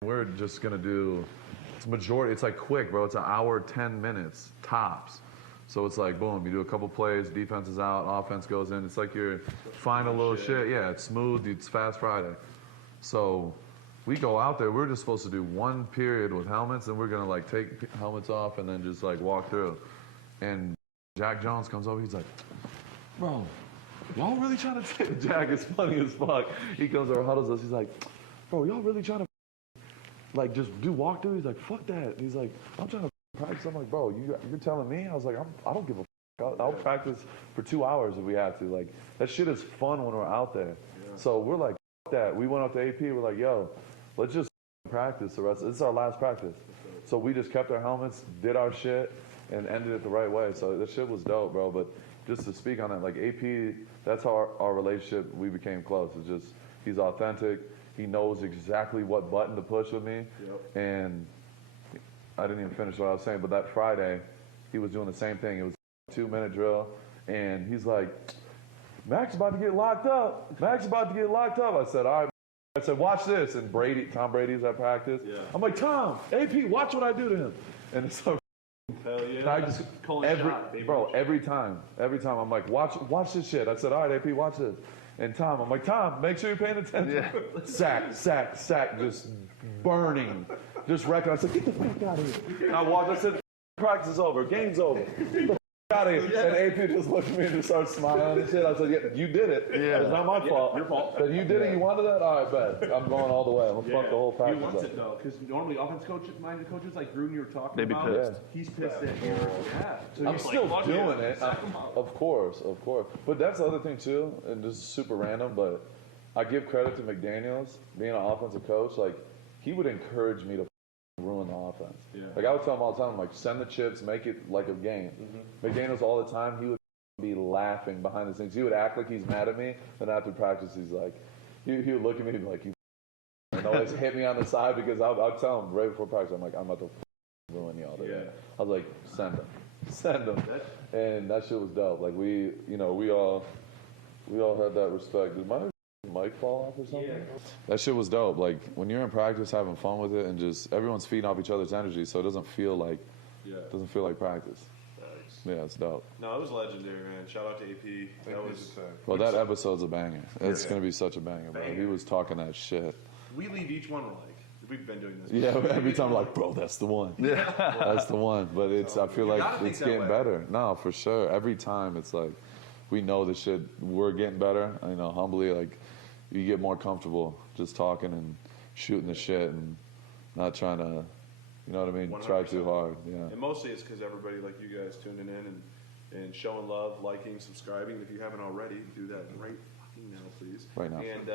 we're just gonna do, it's like quick, bro. It's an hour, 10 minutes, tops. So it's like, boom, you do a couple plays, defense is out, offense goes in. It's like you're final little shit. Yeah, it's smooth, it's fast Friday. So we go out there, we're just supposed to do one period with helmets, and we're gonna like take helmets off and then just like walk through. And Jack Jones comes over, he's like, bro, y'all really trying to take, Jack is funny as fuck. He comes over, huddles us, he's like, bro, y'all really trying to like just do walkthrough? He's like, fuck that. He's like, I'm trying to practice. I'm like, bro, you're telling me? I was like, I don't give a fuck. I'll practice for 2 hours if we have to. Like, that shit is fun when we're out there. Yeah. So we're like, fuck that. We went up to AP, we're like, yo, let's just practice the rest. This is our last practice. So we just kept our helmets, did our shit, and ended it the right way. So the shit was dope, bro. But just to speak on that, like AP, that's how our relationship, we became close. It's just, he's authentic. He knows exactly what button to push with me. Yep. And I didn't even finish what I was saying, but that Friday, he was doing the same thing. It was a 2-minute drill. And he's like, Max about to get locked up. Max about to get locked up. I said, all right. I said, watch this. And Tom Brady's at practice. Yeah. I'm like, Tom, AP, watch what I do to him. And so hell yeah. practice every time I'm like, watch this shit. I said, all right, AP, watch this. And Tom, I'm like, Tom, make sure you're paying attention. Yeah. Sack, just burning, just wrecking. I said, get the fuck out of here. And I walked, I said, practice is over, game's over. Get the fuck out of here. Yeah. And AP just looked at me and just started smiling and shit. I said, yeah, you did it. Yeah. It's not my fault. Your fault. But you did it, you wanted that? All right, bet. I'm going all the way. I'm going to fuck the whole practice He wants up. it, though, because normally minded coaches like Gruden you were talking They'd be about, pissed. he's pissed at you. Yeah. So I'm still doing it. Of course. But that's the other thing, too, and this is super random, but I give credit to McDaniels, being an offensive coach. Like, he would encourage me to ruin the offense. Yeah. Like, I would tell him all the time, like, send the chips, make it like a game. Mm-hmm. McDaniels all the time, he would be laughing behind the scenes. He would act like he's mad at me, and after practice, he's like, he would look at me and be like, you and always hit me on the side because I'd tell him right before practice, I'm like, I'm about to ruin y'all today. Yeah. I was like, send them. And that shit was dope. Like, we all had that respect. Did my mic fall off or something? Yeah. That shit was dope. Like, when you're in practice having fun with it and just everyone's feeding off each other's energy, so it doesn't feel like practice. Nice. Yeah, it's dope. No, it was legendary, man. Shout out to AP. Well, that episode's a banger. It's gonna be such a banger, bro. He was talking that shit. We leave each one like, we've been doing this. Yeah, every time we're like, bro, that's the one. Yeah. That's the one. But I feel like it's getting better. No, for sure. Every time it's like, we know the shit, we're getting better. Humbly, like, you get more comfortable just talking and shooting the shit and not trying to, you know what I mean, 100%. Try too hard. Yeah. And mostly it's because everybody like you guys tuning in and showing love, liking, subscribing. If you haven't already, do that right fucking now, please. Right now. And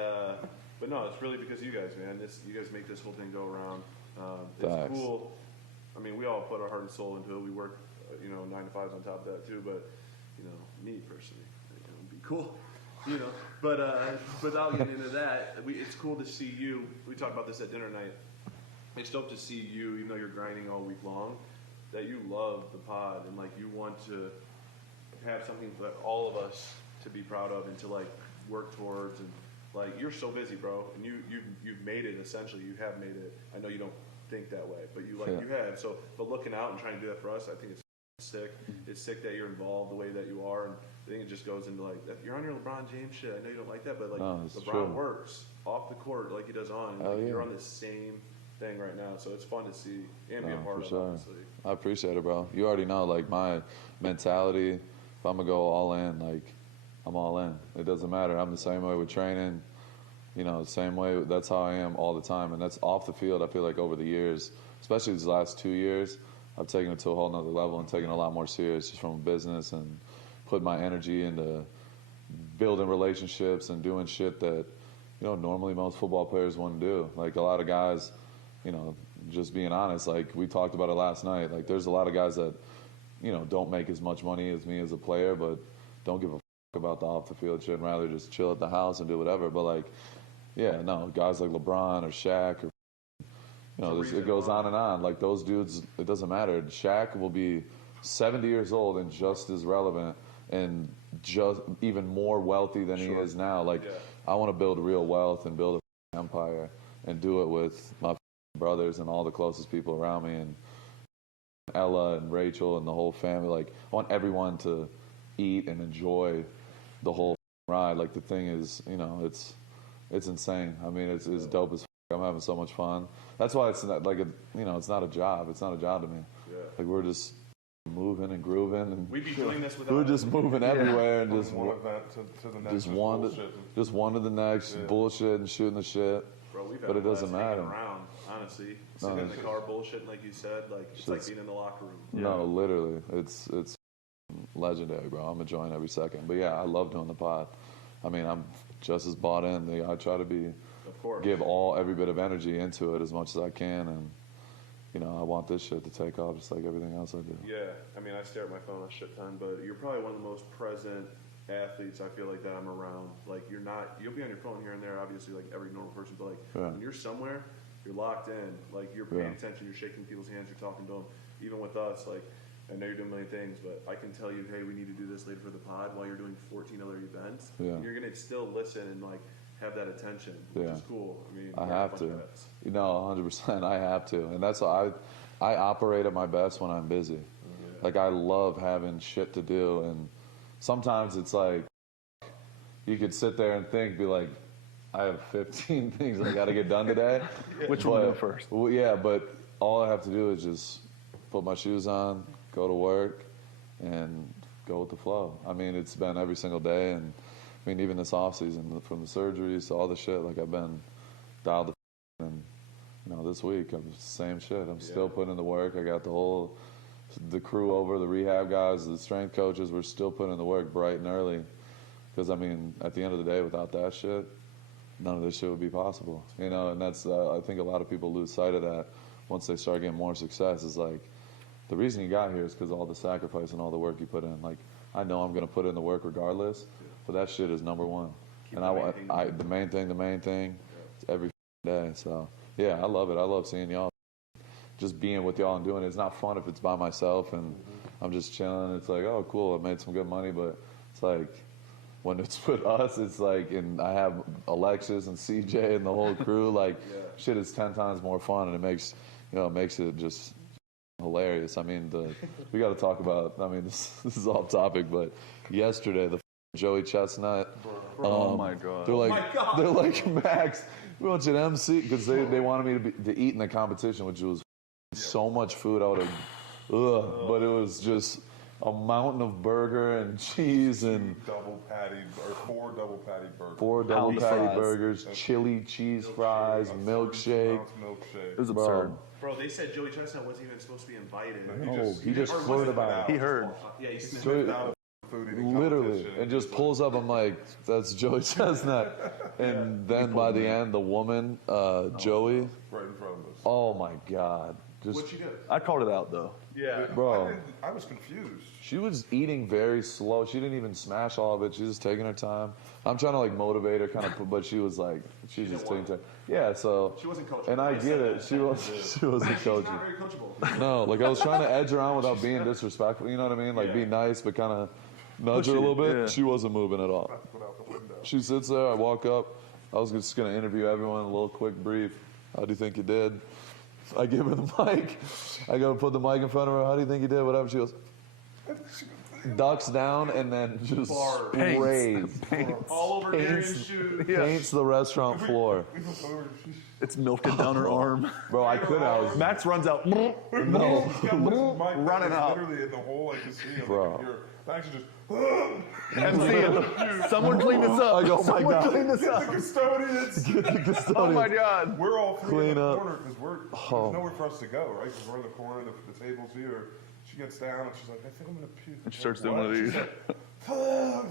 but no, it's really because you guys, man. You guys make this whole thing go around. It's cool. I mean, we all put our heart and soul into it. We work, 9 to 5s on top of that too. But me personally, it'd be cool. But without getting into that, it's cool to see you. We talked about this at dinner night. It's dope to see you, even though you're grinding all week long, that you love the pod and like you want to have something for all of us to be proud of and to like work towards. And like, you're so busy, bro, and you've made it. Essentially, you have made it. I know you don't think that way, but you have. So, but looking out and trying to do that for us, I think it's sick. It's sick that you're involved the way that you are, and I think it just goes into like that. You're on your LeBron James shit. I know you don't like that, but like LeBron works off the court like he does on. And, you're on the same thing right now, so it's fun to see and be a part of. Obviously, I appreciate it, bro. You already know, like, my mentality. If I'm gonna go all in, like, I'm all in. It doesn't matter. I'm the same way with training. Same way. That's how I am all the time, and that's off the field. I feel like over the years, especially these last 2 years, I've taken it to a whole nother level and taken it a lot more serious just from a business and put my energy into building relationships and doing shit that, normally most football players wouldn't do. Like, a lot of guys, just being honest, like we talked about it last night. Like there's a lot of guys that, you know, don't make as much money as me as a player, but don't give a about the off the field shit and rather just chill at the house and do whatever. But like, yeah, no, guys like LeBron or Shaq or, you know, it goes on and on. Like those dudes, it doesn't matter. Shaq will be 70 years old and just as relevant and just even more wealthy than he is now. Like, I want to build real wealth and build an empire and do it with my brothers and all the closest people around me and Ella and Rachel and the whole family. Like, I want everyone to eat and enjoy the whole ride. Like, the thing is, you know, it's insane. I mean, it's dope as I'm having so much fun. That's why it's not like it's not a job. It's not a job to me. Yeah. Like, we're just moving and grooving, and we'd be doing this without we're just moving everywhere and just one event to the next, just one to the next, bullshit and shooting the shit. Bro, we've had but it doesn't matter. Around, honestly, sitting in the car bullshitting like you said, like it's like being in the locker room. No, literally, it's legendary, bro. I'm enjoying every second. But yeah, I love doing the pod. I mean, I'm just as bought in. I try to give every bit of energy into it as much as I can, and you know, I want this shit to take off just like everything else I do. Yeah, I mean, I stare at my phone a shit ton, but you're probably one of the most present athletes I feel like that I'm around. Like, you'll be on your phone here and there, obviously, like every normal person, but like when you're somewhere, you're locked in. Like, you're paying attention, you're shaking people's hands, you're talking to them. Even with us, like, I know you're doing a million things, but I can tell you, hey, we need to do this later for the pod while you're doing 14 other events. Yeah. And you're going to still listen and, like, have that attention, which is cool. I mean, I have to. You know, 100%. I have to. And that's why I operate at my best when I'm busy. Yeah. Like, I love having shit to do. And sometimes it's like, you could sit there and be like, I have 15 things I got to get done today. Which one do first? Well, yeah, but all I have to do is just put my shoes on, go to work, and go with the flow. I mean, it's been every single day, and I mean, even this off season, from the surgeries to all the shit, like I've been dialed the and you know, this week I'm the same shit. I'm still putting in the work. I got the crew over, the rehab guys, the strength coaches. We're still putting in the work bright and early, because I mean, at the end of the day, without that shit, none of this shit would be possible. You know, and that's I think a lot of people lose sight of that once they start getting more success. Is like, the reason you got here is because of all the sacrifice and all the work you put in. Like, I know I'm going to put in the work regardless, but that shit is number one. And the main thing, it's every day. So, yeah, I love it. I love seeing y'all. Just being with y'all and doing it. It's not fun if it's by myself and I'm just chilling. It's like, oh, cool, I made some good money. But it's like, when it's with us, it's like, and I have Alexis and CJ and the whole crew, like, shit is 10 times more fun, and it makes it just hilarious. I mean, we got to talk about, I mean, this is off topic, but yesterday, the Joey Chestnut. Oh my God. They're like, Max, we want you to MC, because they wanted me to eat in the competition, which was so much food out of, but it was just a mountain of burger and cheese and four double patty burgers. 4 double patty burgers, chili cheese fries, milkshake. It was absurd. Bro, they said Joey Chestnut wasn't even supposed to be invited. He just flirted about it. He heard. Yeah, he sniffed out. Literally, and just pulls up. I'm like, that's Joey Chestnut. And then by the end, the woman, Joey. Right in front of us. Oh my God. What'd she get? I called it out though. Yeah. Bro. I was confused. She was eating very slow. She didn't even smash all of it. She was just taking her time. I'm trying to like motivate her, kind of, but she was like, she's just taking time. Yeah, so. She wasn't coachable. And I get it. She wasn't coaching. She's not very coachable. No, like I was trying to edge her on without being disrespectful. You know what I mean? Like be nice, but kind of nudge her a little bit. Yeah. She wasn't moving at all. She sits there. I walk up. I was just gonna interview everyone. A little quick brief. How do you think you did? I give her the mic. I go put the mic in front of her. How do you think you did? Whatever. She goes, ducks down, and then just sprays. All over Darian's shoes. Paints the restaurant floor. It's milking down her arm. Bro, I could have. Max runs out. No. Running out. Literally in the hole, I can see him. Bro. Max is just. MC, someone clean this up. I go, oh my God. Clean this up. The custodians. Get the custodians. Oh my God. We're all three in Clean the up. corner because there's nowhere for us to go, right? Because we're in the corner, the table's here. she gets down and she's like, I think I'm gonna puke. And she starts doing one of these.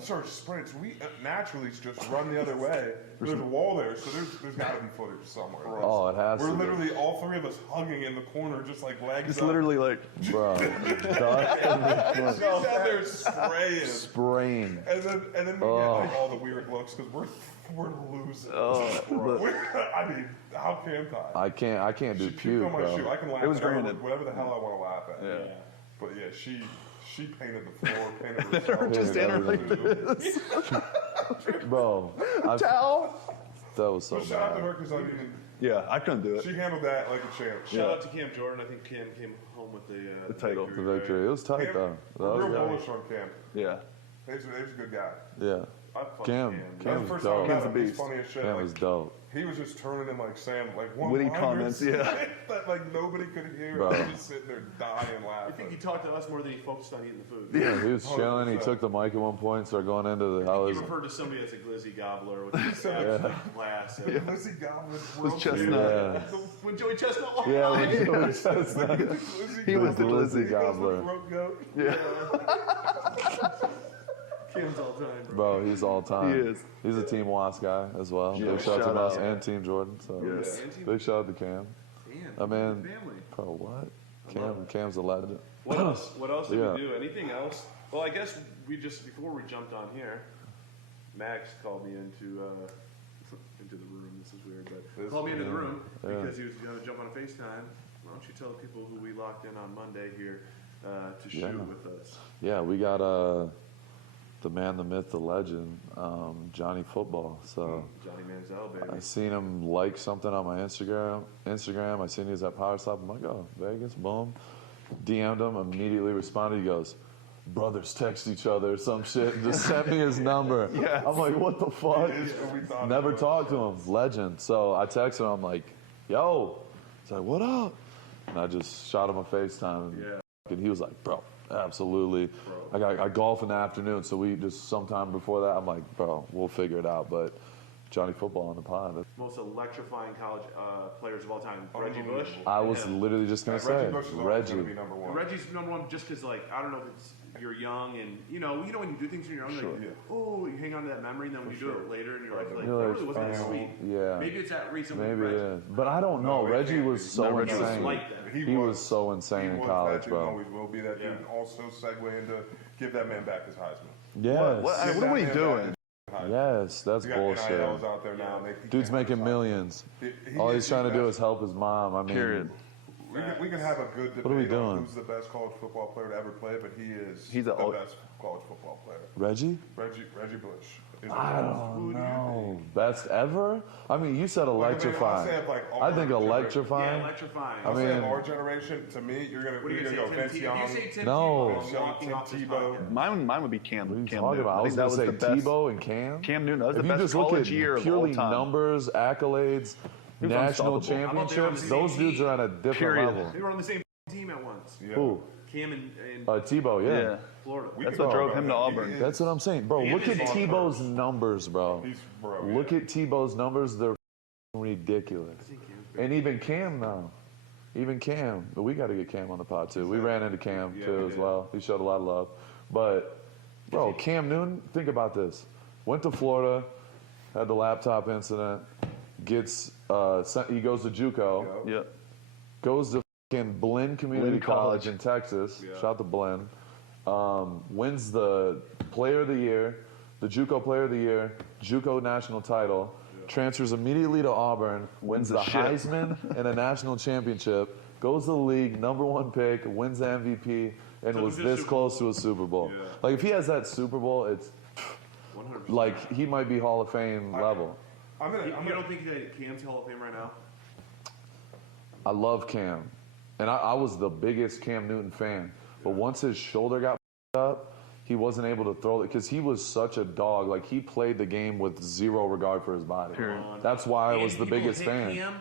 Starts sprinting. So we naturally just run the other way. There's a wall there, so there's got to be footage somewhere. Oh, it has We're to be. literally all three of us hugging in the corner, just like legs It's up. literally like, Bro, She's out there spraying. And then we get like all the weird looks because we're losing. I mean, how can I? I can't do She puked puke, on my bro. shoe. I can laugh It was at granted. whatever the hell I want to laugh at. Yeah. But yeah, she painted the floor, painted herself. They're just standing like this. Bro, Towel. that was so So shout out to bad. her because I mean, Yeah, I couldn't do it. she handled that like a champ. Shout out to Cam Jordan. I think Cam came home with the title. The victory. It was tight, though. That We're was real good. bullish on Cam. Yeah. He's a good guy. Yeah. I fucking Cam That's was the first time I dope. met Cam's a him. He's beast. funny as shit. Cam Like, was dope. he was just turning in like Sam, like one Witty comments, yeah. that like nobody could hear. Bro. I was just sitting there dying I laughing. think he talked to us more than he focused on eating the food. Yeah, he was chilling. He 100%. took the mic at one point, started going into the He house. referred to somebody as a glizzy gobbler, which is class. Lizzie Goblin broke Chestnut. Yeah. When Joey Chestnut walked Yeah, by. we was just He was the Glizzy glizzy. gobbler. Throat goat. Cam's all time, bro. Bro, he's all time. He is. He's a Team Wasp guy as well. Yeah, Big shout out to shout Mouse out. and Team Jordan. So Yes. big shout out to Cam. Damn, I mean, family. bro, what? Cam's a legend. What else? What else did Yeah. we do? Anything else? Well, I guess we just before we jumped on here, Max called me into the room. This is weird, but called me into the room because he was going to jump on a FaceTime. Why don't you tell people who we locked in on Monday here to shoot with us? Yeah, we got the man, the myth, the legend, Johnny Football. So Johnny Manziel, baby. I seen him like something on my Instagram. I seen he was at Power Stop. I'm like, oh, Vegas, boom. DM'd him, immediately responded. He goes, brothers text each other or some shit. And just sent me his number. Yes. I'm like, what the fuck? It is who we thought Never it was. talked to him. Legend. So I texted him. I'm like, yo. He's like, what up? And I just shot him a FaceTime. And he was like, bro, absolutely. I golf in the afternoon, so we just sometime before that, I'm like, bro, we'll figure it out. But Johnny Football on the pod. Most electrifying college players of all time, Reggie Bush. I was Yeah. literally just gonna say Reggie Bush is always Reggie. going to be number one. Reggie's number one just because, like, I don't know if it's you're young and you know when you do things when you're young, like, oh, you hang on to that memory, and then when you do it later in your life, like, You're that like, really wasn't that oh, sweet. yeah. Maybe it's that reason. Maybe with it Reggie. is. But I don't know. No, it Reggie can't was be. so No, He was insane. like that. He was so insane in was college, that dude, bro. Always will be that dude. And also segue into give that man back his Heisman. Yes. What Give are that we man back doing? his Heisman. Yes, that's You got bullshit. NILs out there now. Dude's making millions. All he's trying to do is help his mom. I mean, Period. We can have a good debate What are we on doing? who's the best college football player to ever play, but he's the the best college football player. Reggie? Reggie Bush. Is I don't know. Best ever? I mean, you said Like, I mean, I'll electrifying. say of, like, I our think generation. electrifying. Yeah, electrifying. I'll say of mean- our generation, to me, you're gonna What are you go gonna say, Vince Tim Young. Tebow? You say Tim No. Tebow, Tim walking off this Tebow. podcast. Mine would be Cam. What are you Cam talking Newton. about? I was think going that to say was the best. Tebow and Cam. Cam Newton. That was If the you best just look college at year of all purely time. numbers, accolades, was national unstoppable. How about they were on the championships, same those dudes team? are on a different Period. level. They were on the same team at once. Yeah. Who? Cam and Tebow, yeah. Yeah. Florida. We That's can what talk drove about him to that. Auburn. He is- That's what I'm saying. Bro, He look is at on Tebow's numbers, bro. He's Look at Tebow's numbers. They're ridiculous. And even Cam now. Even Cam. But we got to get Cam on the pod, too. We ran into Cam, too, as well. He showed a lot of love. But, bro, Cam Newton, think about this. Went to Florida, had the laptop incident, gets, he goes to JUCO, Yeah. goes to fucking Blinn Community Blinn College College. in Texas. Shout out to Blinn. Wins the Player of the Year, the JUCO Player of the Year, JUCO national title. Transfers immediately to Auburn. Wins the shit. Heisman and a national championship. Goes to the league, #1 pick, wins the MVP, and was this close to a Super Bowl. Yeah. Like if he has that Super Bowl, it's 100%. like he might be Hall of Fame level. You don't think that Cam's Hall of Fame right now? I love Cam, and I was the biggest Cam Newton fan. But once his shoulder got up, he wasn't able to throw it because he was such a dog. Like he played the game with zero regard for his body. That's why I was the people biggest hit fan. Cam,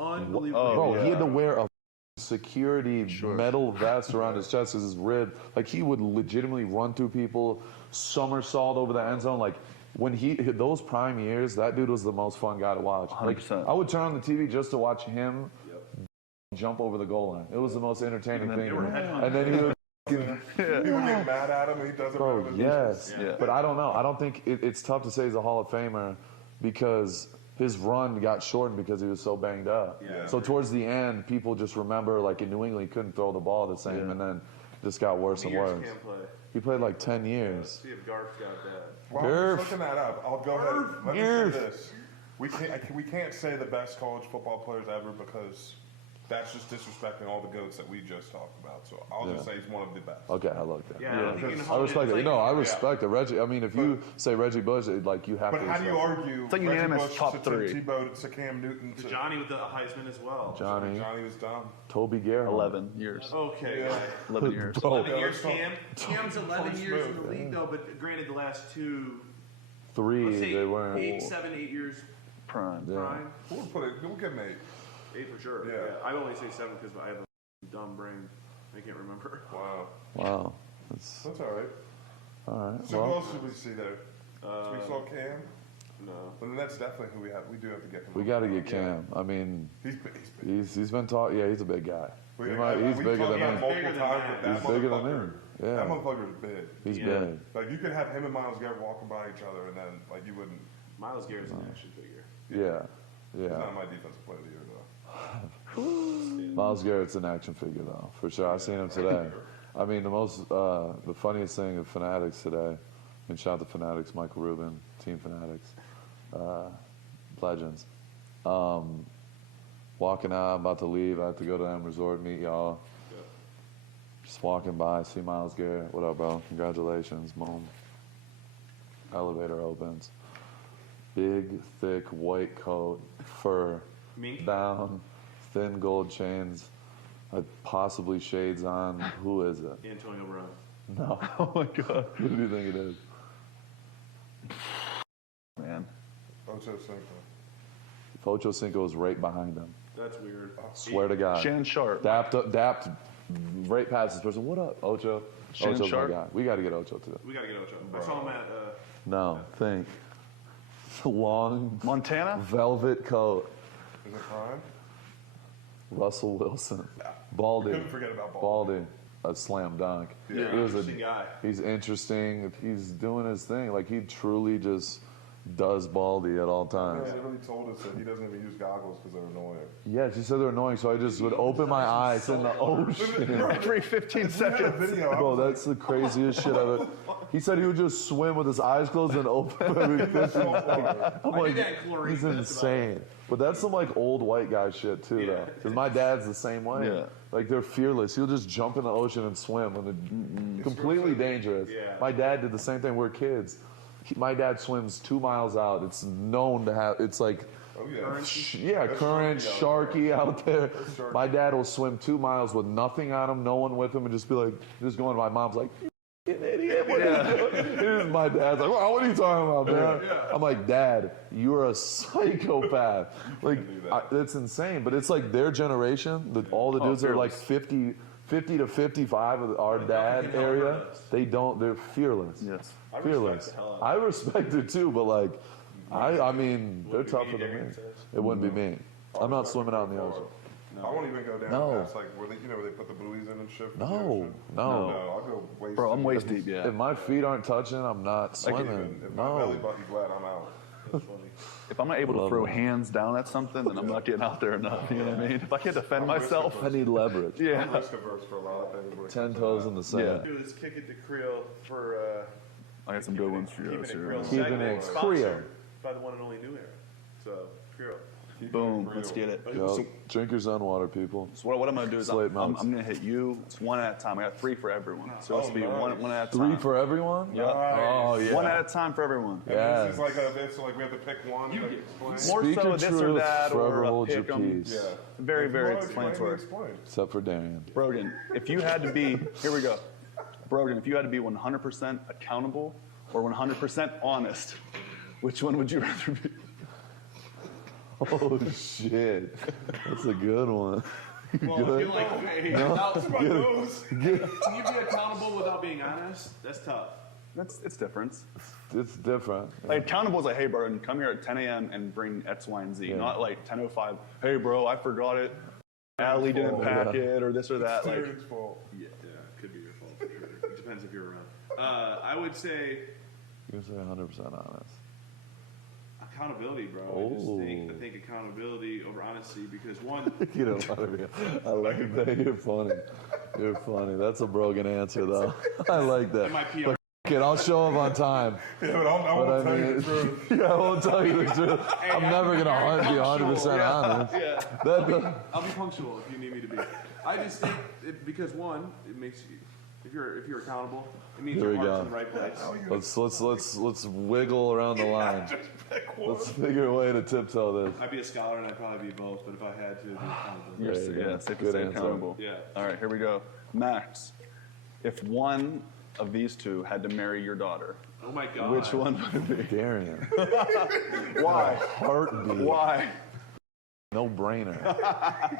unbelievably. Bro, he had to wear a security metal vest around his chest because his rib. Like he would legitimately run through people, somersault over the end zone. Like when he hit those prime years, that dude was the most fun guy to watch. Like 100%. I would turn on the TV just to watch him jump over the goal line. It was the most entertaining thing. They were headhunting. And then he would People get mad at him and he doesn't. Bro, yes. Yeah. But I don't know. I don't think it's tough to say he's a Hall of Famer because his run got shortened because he was so banged up. Yeah. So towards the end, people just remember, like in New England, he couldn't throw the ball the same, and then this got worse and worse. Can't play. He played like 10 years. See if Garf's got that. While I'm looking that up, I'll go ahead. Let me Garf. say this: we can't say the best college football players ever because that's just disrespecting all the goats that we just talked about. So I'll just say he's one of the best. Okay, I like that. Yeah, I don't think you can I hold respect it. It's You know, I like- respect it. Reggie, I mean, if you say Reggie Bush, like you have But to. how do you respect argue? It's like Reggie unanimous Bush top to three. Tim Tebow to Cam Newton To to Johnny with the Heisman as well. Johnny, Johnny was dumb. Toby Garrett, 11 years. Okay. Yeah. 11 years. Bro, 11 years, Yeah, Cam. Cam's 11 Tony years in the Smith. league, though, but granted, the last two, 3, let's say they weren't. 8 years Prime. prime. We'll give him 8. 8 for sure. Yeah. I only say 7 because I have a dumb brain. I can't remember. Wow. Wow. That's That's all right. all right. So who Well, else did we see there? So we saw Cam. No. Well, then that's definitely who we have. We do have to get him. we got to get Cam. I mean, He's big. He's big. he's been taught. Yeah, he's a big guy. We- He's we bigger talked than about me. multiple Bigger than times, that. but that He's bigger than motherfucker- me. Yeah. That motherfucker's big. He's Yeah. big. Like you could have him and Miles Garrett walking by each other, and then like you wouldn't. Miles Garrett's an action figure. Yeah. He's Yeah. not my defensive player of the year though. Miles Garrett's an action figure, though, for sure. I seen him today. I mean, the funniest thing of Fanatics today, and shout out to Fanatics, Michael Rubin, Team Fanatics, legends. Walking out, I'm about to leave. I have to go to M Resort, meet y'all. Just walking by, see Miles Garrett. What up, bro? Congratulations, boom. Elevator opens. Big, thick, white coat, fur, Mink? down, thin gold chains, possibly shades on. Who is it? Antonio Brown. No. Oh my God. Who do you think it is? Man. Ocho Cinco. Ocho Cinco is right behind him. That's weird. Swear to God. Shannon Sharp. Dapped, right past this person. What up, Ocho? Shannon Ocho's Sharp? my guy. We got to get Ocho to. We got to get Ocho. I saw him at, No, think. Long Montana? velvet coat. Is it Prime? Russell Wilson. Baldy. Couldn't forget about Baldy. Baldy. A slam dunk. Yeah. He was interesting guy. He's interesting. He's doing his thing. Like, he truly just does Baldy at all times. He literally told us that he doesn't even use goggles because they're annoying. Yeah, she said they're annoying, so I just would open my eyes in the ocean. Every 15 We had a seconds. video. I Bro, was that's the craziest shit ever. He said he would just swim with his eyes closed and open every 15 so seconds. far. I'm I like, did that in chlorine, he's that's about insane. But that's some like old white guy shit too, though. Because my dad's the same way. Yeah. Like they're fearless. He'll just jump in the ocean and swim, and completely dangerous. Yeah. My dad did the same thing. We're kids. My dad swims 2 miles out. It's known to have. It's like. Oh yeah. Yeah, That's current, sharky sharky out there. sharky. My dad will swim 2 miles with nothing on him, no one with him, and just be like, just going. My mom's like, "You an idiot." What are you doing?" My dad's like, "Well, what are you talking about, man?" I'm like, "Dad, you're a psychopath." Like, do that. it's insane. But it's like their generation. All the dudes that are like 50 to 55 of our dad can area. outrun us. They don't. They're fearless. Yes. I respect Fearless. the hell out of I respect it too, but like, I mean, they're Would it be tougher me, than me. Darren says? It wouldn't be me. I'm not swimming out in the ocean. I won't even go down No. past like where they, where they put the buoys in and shit. for the No, ocean. no. No, I'll go waist. Bro, I'm deep. waist deep, yeah. If my feet aren't touching, I'm not swimming. Even if my belly No. button's wet, I'm out. If I'm not able to Love throw that. hands down at something, then I'm not getting out there enough. You know what I mean? If I can't defend myself, I need leverage. yeah. I'm risk averse for a lot of things. when it 10 comes to toes that. in the sand. Do is kick it to Creel for I got some good ones for you. keeping it Sir. Creel Keeping segment it sponsored Creel. by the one and only New Era. So Creel. Boom. Let's get it. Yo, drink your Sun water, people. So what I'm going to do is Slate I'm mounts. going to hit you. It's one at a time. I got 3 for everyone. So it's Oh, be nice. one at a 3 time. for everyone? Yep. Oh, yeah. One at a time for everyone. And Yes. this is like it's like we have to pick one. To explain. More Speak so your this or truth, that forever or a hold your pick 'em. peace. Yeah. Very, If very you wanna explain, explanatory. explain. Except for Darian. Brogan, if you had to be, here we go. Brogan, if you had to be 100% accountable or 100% honest, which one would you rather be? Oh, shit. That's a good one. Well, I feel like without, My nose. can you be accountable without being honest? That's tough. It's different. It's different. Like accountable is like, hey, bro, come here at 10 a.m. and bring X, Y, and Z. Not like 10:05. Hey, bro, I forgot it. Allie didn't pack it or this or that. Like, It's fault. Yeah, it could be your fault. depends if you're around. I would say You're say 100% honest. accountability, bro. I think accountability over honesty because one. You don't want to be. I like that. You're funny. You're funny. That's a broken answer, though. I like that. My PR. But it, I'll show up on time. Yeah, but I won't tell you the truth. Yeah, I won't tell you the truth. I'm never going to be 100% honest. Yeah. That, I'll be punctual if you need me to be. I just think because one, it makes you if you're accountable, it means Here your we heart's go. in the right place. let's wiggle around the line. Let's figure a way to tiptoe this. I'd be a scholar and I'd probably be both, but if I had to, it'd be accountable. There you go. Safe to Good say answer. accountable. Yeah. All right, here we go. Max, if one of these two had to marry your daughter, Oh my God. which one would it be? Darian. Why? Heartbeat. Why? No brainer.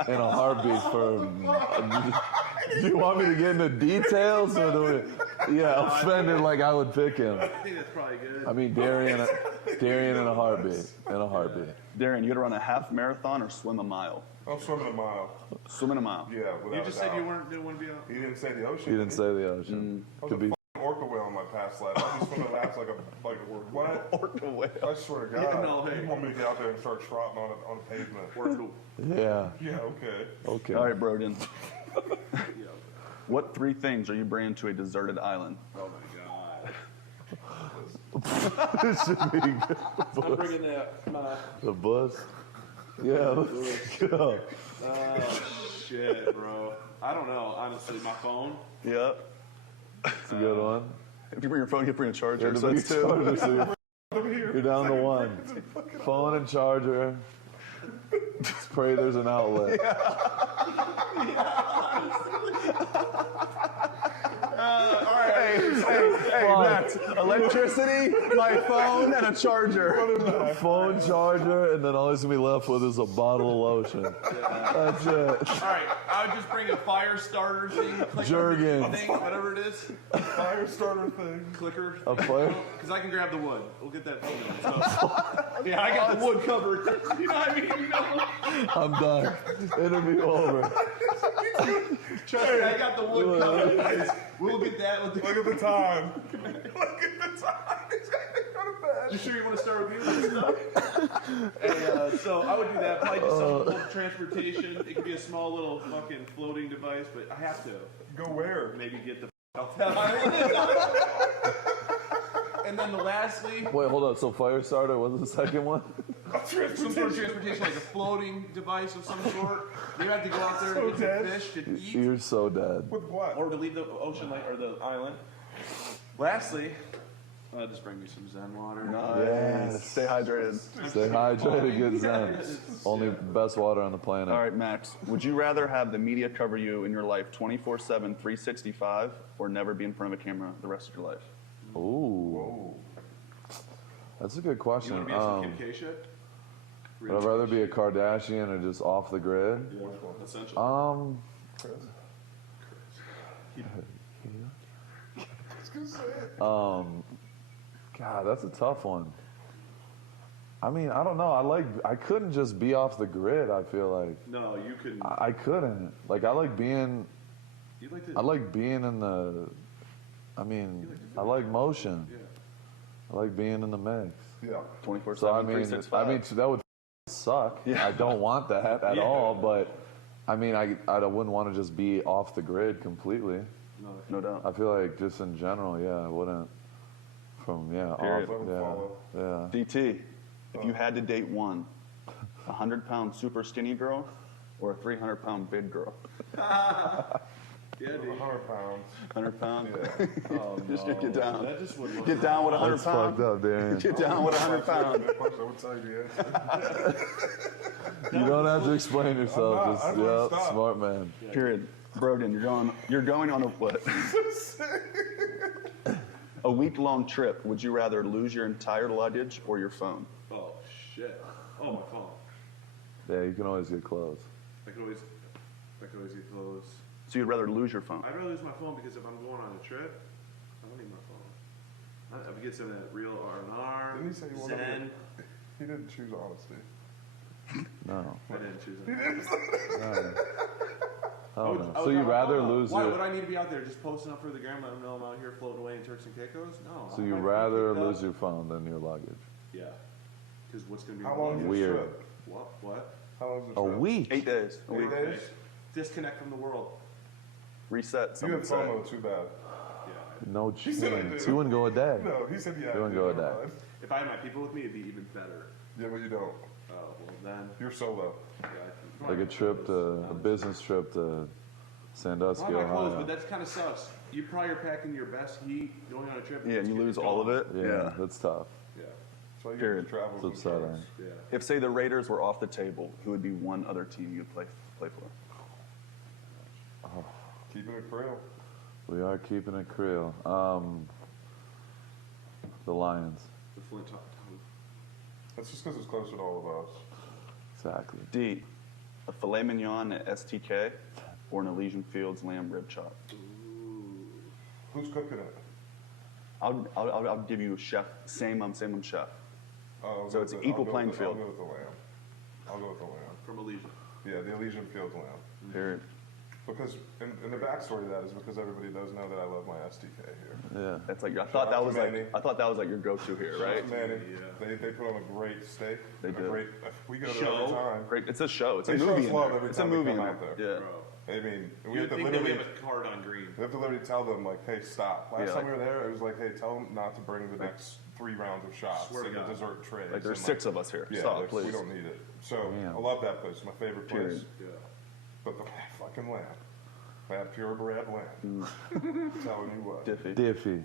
In a heartbeat for. Do you want me to get into details or do we? Yeah, offended like I would pick him. I think that's probably good. I mean, Darian in a heartbeat. In a heartbeat. Darren, you got to run a half marathon or swim a mile? I'm swimming a mile. Swimming a mile. Yeah, without You just a said doubt. you didn't want to be out. He didn't say the ocean. He didn't say the ocean. I was Could a be. fucking orca whale on my past life. I'll be swimming laps like a what? Orca whale. I swear to God. Yeah, no, hey. You want me to get out there and start trotting on a pavement? Yeah. Yeah, okay. Okay. All right, Broden. What three things are you bringing to a deserted island? Oh my God. This should be good. I'm bringing that. The bus. Yeah. Let's go. Oh shit, bro. I don't know. Honestly, my phone. Yep. It's a good one. If you bring your phone, you bring a charger. Yeah, So that's two. You're down to one. Phone and charger. Just pray there's an outlet. Hey, Max, electricity, my phone, and a charger. Phone, charger, and then all he's gonna be left with is a bottle of lotion. That's it. All right, I would just bring a fire starter thing, Jergens. thing, whatever it is, Fire starter thing. clicker. A fire? Because I can grab the wood. We'll get that thing. So, yeah, I got the wood covered. You know what I mean? You know? I'm done. Interview over. Trust me, I got the wood covered. We'll get that with the. Look at the time. Look at the time. He's got to go to bed. You sure you want to start with me with this stuff? And, so I would do that. Probably just some little transportation. It could be a small little fucking floating device, but I have to Go where? maybe get the off that island. And then lastly, Wait, hold on. So fire starter was the second one? some sort of transportation, like a floating device of some sort. You have to go out there and get dead. some fish to eat, You're so dead. With what? or to leave the ocean or the island. Lastly, just bring me some Zen water. Nice. Stay hydrated. Stay hydrated, get zen. Only best water on the planet. All right, Max, would you rather have the media cover you in your life 24/7, 365, or never be in front of a camera the rest of your life? Ooh. That's a good You question. want to be on some Kim K shit? Would I rather be a Kardashian or just off the grid? Essentially. God, that's a tough one. I mean, I don't know. I couldn't just be off the grid, I feel like. No, you couldn't. I couldn't. Like, I like being in the, I mean, I like motion. Yeah. I like being in the mix. Yeah. 24/7, So, I mean, 365. that would suck. Yeah. I don't want that at Yeah. all, but I mean, I wouldn't want to just be off the grid completely. No doubt. I feel like just in general, yeah, I wouldn't. Period. Off, yeah. DT, if you had to date one, a 100-pound super skinny girl or a 300-pound big girl? Yeah, dude. 100 pounds. 100 pound? Yeah. Oh, Just no. get down. That just would look Get down with a 100 That's fucked pound. up, Darren. Get down with a 100 pound. I would tell you the answer. You don't have to explain yourself. I'm not. Just, I wouldn't yep, stop. smart man. Period. Broden, you're going on a what? A week-long trip. Would you rather lose your entire luggage or your phone? Oh shit. Oh, my phone. Yeah, you can always get clothes. I could always get clothes. So you'd rather lose your phone? I'd rather lose my phone because if I'm going on a trip, I don't need my phone. I would get some of that real R&R, Didn't he say you wanted Zen. He didn't choose honesty. No. I didn't choose that. Oh, no. I So would you'd not- rather no. lose Why your... would I need to be out there just posting up for the gram? Let them know I'm out here floating away in Turks and Caicos? No. So I'm you'd not rather gonna keep lose that. your phone than your luggage? Yeah. Because what's going to be How long is your Weird. trip? What? How long is the A trip? week? 8 days. A 8 week. days? Disconnect from the world. Reset. You Some have would say. FOMO, too bad. Yeah. No He said I chance. do. You wouldn't go a day. No, he said yeah. You wouldn't I go do, a never day. mind. If I had my people with me, it'd be even better. Yeah, but you don't. Oh, well then. You're solo. Yeah, I Like a trip to, a business trip to Sandusky, Well, I'm not close, Ohio. but that's kind of sucks. You probably are packing your best heat, going on a trip. Yeah, and you it's lose gone. all of it. Yeah, that's tough. Yeah, So you Period. get to travel It's with upsetting. friends. yeah. If, say, the Raiders were off the table, who would be one other team you'd play for? Keeping it real. We are keeping it real. The Lions. The Flint Top. That's just because it's closer to all of us. Exactly. D, a filet mignon at STK or an Elysian Fields lamb rib chop? Who's cooking it? I'll give you a chef. Same chef. I'll So go it's with an equal I'll go playing with field. I'll go with the lamb. I'll go with the lamb. From Elysian. Yeah, the Elysian Fields lamb. Period. Because, and the backstory to that is because everybody does know that I love my STK here. Yeah. That's like I Shout thought out that to was Manny. like I thought that was like your go-to here, right? Manny, Yeah. they put on a great steak. They and a do. great, we go there Show. every time. Great. It's a show. It's a They show movie. us In love there. every It's a time we movie in come there. out there. Yeah. Bro. I mean, we You have to think that we literally, have a card on green. we have to literally tell them like, hey, stop. Last Yeah, time like- we were there, it was like, hey, tell them not to bring the next 3 rounds of shots Swear to and the God. dessert trays. Like there's and, 6 of us here. Yeah, Stop, like, please. we don't need it. So Damn. I love that place. It's my favorite place. Period. Yeah. But the fucking lamb, that purebred lamb. Telling you what. Diffy. Diffy.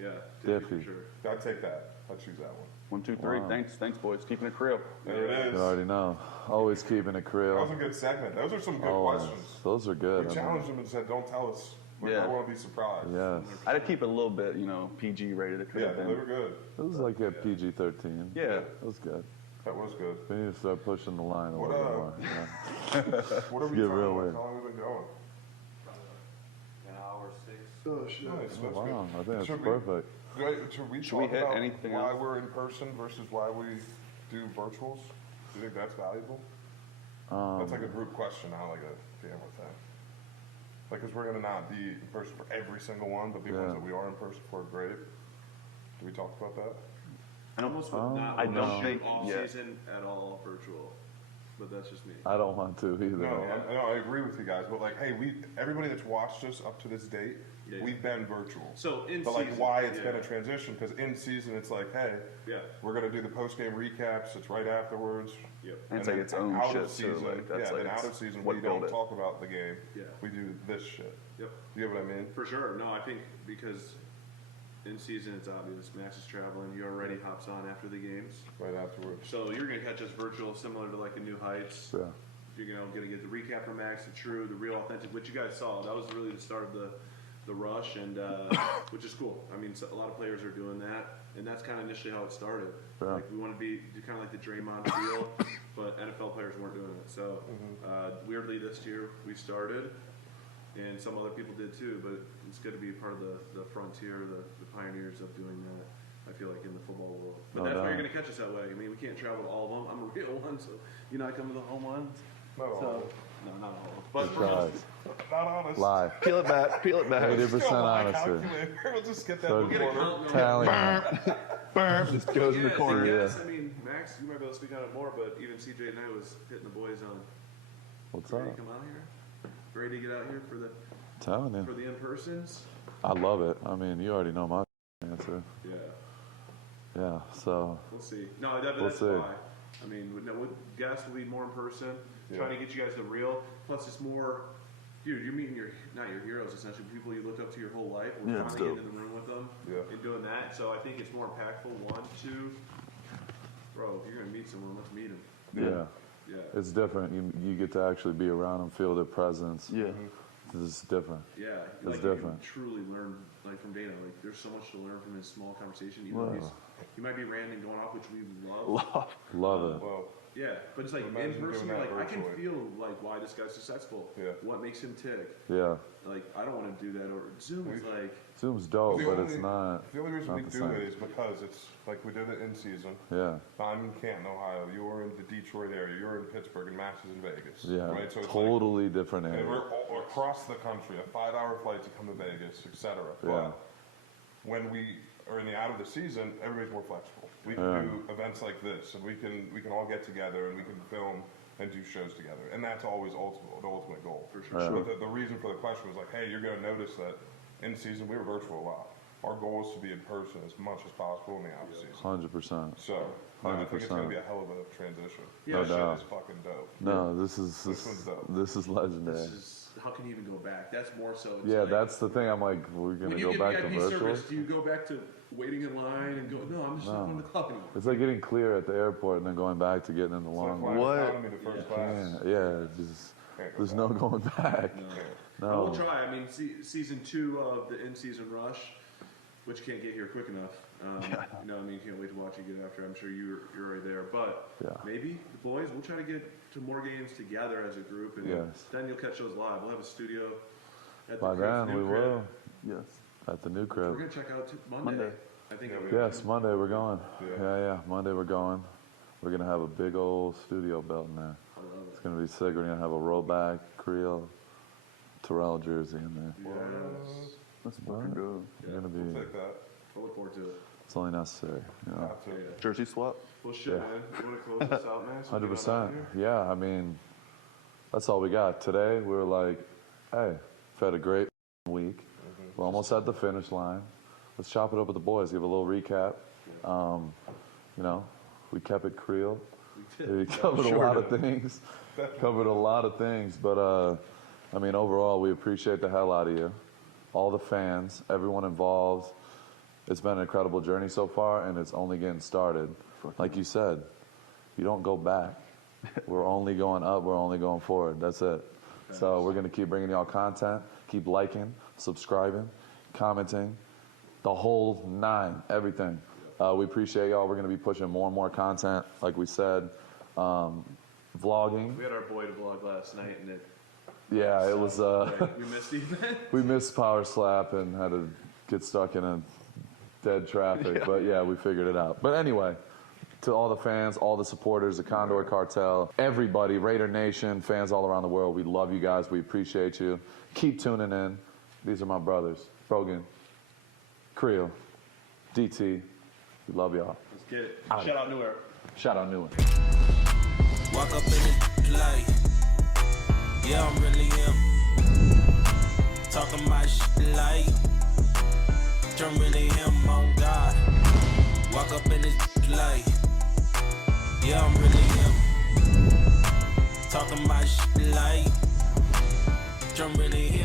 Yeah. Diffy. For sure. I'd take that. I'd choose that one. 1, 2, 3. Wow. Thanks, boys. Keeping it real. There it is. You already know. Always keeping it That was a real. good segment. Those are some good Always. questions. Those are good. We I mean, challenged them and said, don't tell us. Like, Yeah. I want to be surprised. yes. I had to keep it a little bit, PG rated. It could Yeah, have they been. were good. It was like a PG-13. Yeah. It was good. That was good. We need to start pushing the line a What, little bit more. Yeah. What are we Get talking real about? weird. How long have we been going? An hour 6. Oh, shit. Nice. That's Wow, I think that's Should we- perfect. Should we Should we talk hit about anything why else? we're in person versus why we do virtuals? Do you think that's valuable? That's like a group question, not like a camera thing. Like, because we're going to not be in person for every single one, but the ones Yeah. that we are in person for are great. Did we talk about that? I don't, Almost would not I want don't to think- shoot off yeah. season at all virtual. But that's just me. I don't want to either. No, I agree with you guys, but like, hey, everybody that's watched us up to this date, Yeah. we've been virtual. So in But like, season, why it's yeah. been a transition? Because in season, it's like, hey, Yeah. we're gonna do the post game recaps. It's right afterwards. Yep. And it's then like its own out shit of season, too. Like that's yeah, like then out it's of season, what we built don't it. talk about the game. Yeah. We do this shit. Yep. You get what I mean? For sure. No, I think because in season it's obvious. Max is traveling. He already hops on after the games. Right afterwards. So you're going to catch us virtual, similar to like a New Heights. Yeah. You're going to get the recap from Max, the true, the real, authentic, which you guys saw. That was really the start of the rush, and which is cool. I mean, so a lot of players are doing that, and that's kind of initially how it started. Yeah. Like we want to do kind of like the Draymond feel, but NFL players weren't doing it. So weirdly, this year we started, and some other people did too. But it's good to be part of the frontier, the pioneers of doing that. I feel like in the football world, but No that's why you're doubt. going to catch us that way. I mean, we can't travel to all of them. I'm a real one, so I come to the home ones. Not all. So, no, not all. But Good for tries. Not honest. Lie. Peel it back. Peel it back. 80% Go on, honesty. calculator. We'll just get that So in the corner. Italian. Just goes in the yeah, corner. so yes, I mean, Max, you might be able to speak on it more, but even CJ and I was hitting the boys on What's Brady up? come out here. Brady get out here Telling you. for the in-persons. I love it. I mean, you already know my answer. Yeah, Yeah, so we'll see. No, We'll that's see. why. I mean, guests will be more in person, trying to get you guys the real. Plus, it's more, dude. You're meeting not your heroes, essentially people you looked up to your whole life. We're Yeah, it's finally dope. getting in the room with them Yeah. and doing that. So I think it's more impactful. 1, 2, bro. If you're gonna meet someone, let's meet them. yeah, Yeah. it's different. You get to actually be around them, feel their presence. Yeah. This is different. Yeah, It's like different. You can truly learn like from Dana, like there's so much to learn from his small conversation. Even though he might be ranting and going off, which we love. Love it. Well, Yeah, but it's like in imagine person, doing you're that like I can virtually. feel like why this guy's successful. Yeah. What makes him tick. Yeah. Like I don't want to do that over Zoom. Is like Zoom's dope, the but only- it's not. The only reason not we the do same. it is because it's like we did it in season. Yeah. I'm in Canton, Ohio. You're in the Detroit area. You're in Pittsburgh, and Max is in Vegas. Yeah. Right. So it's Totally different like, and area. we're all across the country, a 5-hour flight to come to Vegas, etc. Yeah. But when we are in the out of the season, everybody's more flexible. We can Yeah. do events like this, and we can all get together and we can film and do shows together, and that's always the ultimate goal. For sure. Yeah. But the reason for the question was like, hey, you're going to notice that in season we were virtual a lot. Our goal is to be in person as much as possible in the out of season. 100%. So I think it's going to 100%. be a hell of a transition. Yeah, That doubt. shit is fucking dope. No, this is one's dope. this is legendary. this is how can you even go back? That's more so. It's Yeah, like, that's the thing. I'm like, we're when gonna you go get back to VIP virtual. service, do you go back to waiting in line and go? No, I'm just not going to the club anymore. It's like getting clear at the airport and then going back to getting in the It's like long flying line. economy to first class. Yeah, just Can't go there's back. no going back. I No. will try. I mean, season 2 of the in-season rush, which can't get here quick enough. You know, I mean, can't wait to watch it get after. I'm sure you're already there, but Yeah. maybe the boys. We'll try to get to more games together as a group, and Yes. then you'll catch those live. We'll have a studio at the By crib, then new we crib. will Yes. at the new We're crib. gonna check out Monday. Monday. I think. Yes, Monday we're going. Yeah. Yeah, Monday we're going. We're gonna have a big old studio built in there. I love It's it. gonna be sick. We're gonna have a rollback Creel Terrell jersey in there. Yes. That's fucking good. We're gonna We'll be. take that. I look forward to it. It's only necessary. You know. Have to. Jersey swap. Well, shit, Yeah. man. You want to close this out, man? So we get on 100%. out of here? Yeah, I mean, that's all we got. Today, we were like, hey, we've had a great week. We're almost at the finish line. Let's chop it up with the boys, give a little recap. You know, we kept it Creel. We covered a lot of things. Covered a lot of things. But, I mean, overall, we appreciate the hell out of you. All the fans, everyone involved. It's been an incredible journey so far, and it's only getting started. Like you said, you don't go back. We're only going up. We're only going forward. That's it. So we're going to keep bringing y'all content, keep liking, subscribing, commenting, the whole 9, everything. We appreciate y'all. We're going to be pushing more and more content, like we said. Vlogging. We had our boy to vlog last night, and it. Yeah, it was. We missed the event. We missed Power Slap and had to get stuck in a dead traffic. But yeah, we figured it out. But anyway, to all the fans, all the supporters, the Condor Cartel, everybody, Raider Nation, fans all around the world, we love you guys. We appreciate you. Keep tuning in. These are my brothers, Brogan, Creel, DT. We love y'all. Let's get it. Shout out New Era. Shout out Newark. Walk up in this light. Yeah, I'm really him. Talking my shit like. I'm really him, on God. Walk up in this light. Yeah, I'm really him. Talking my shit like. I'm really him.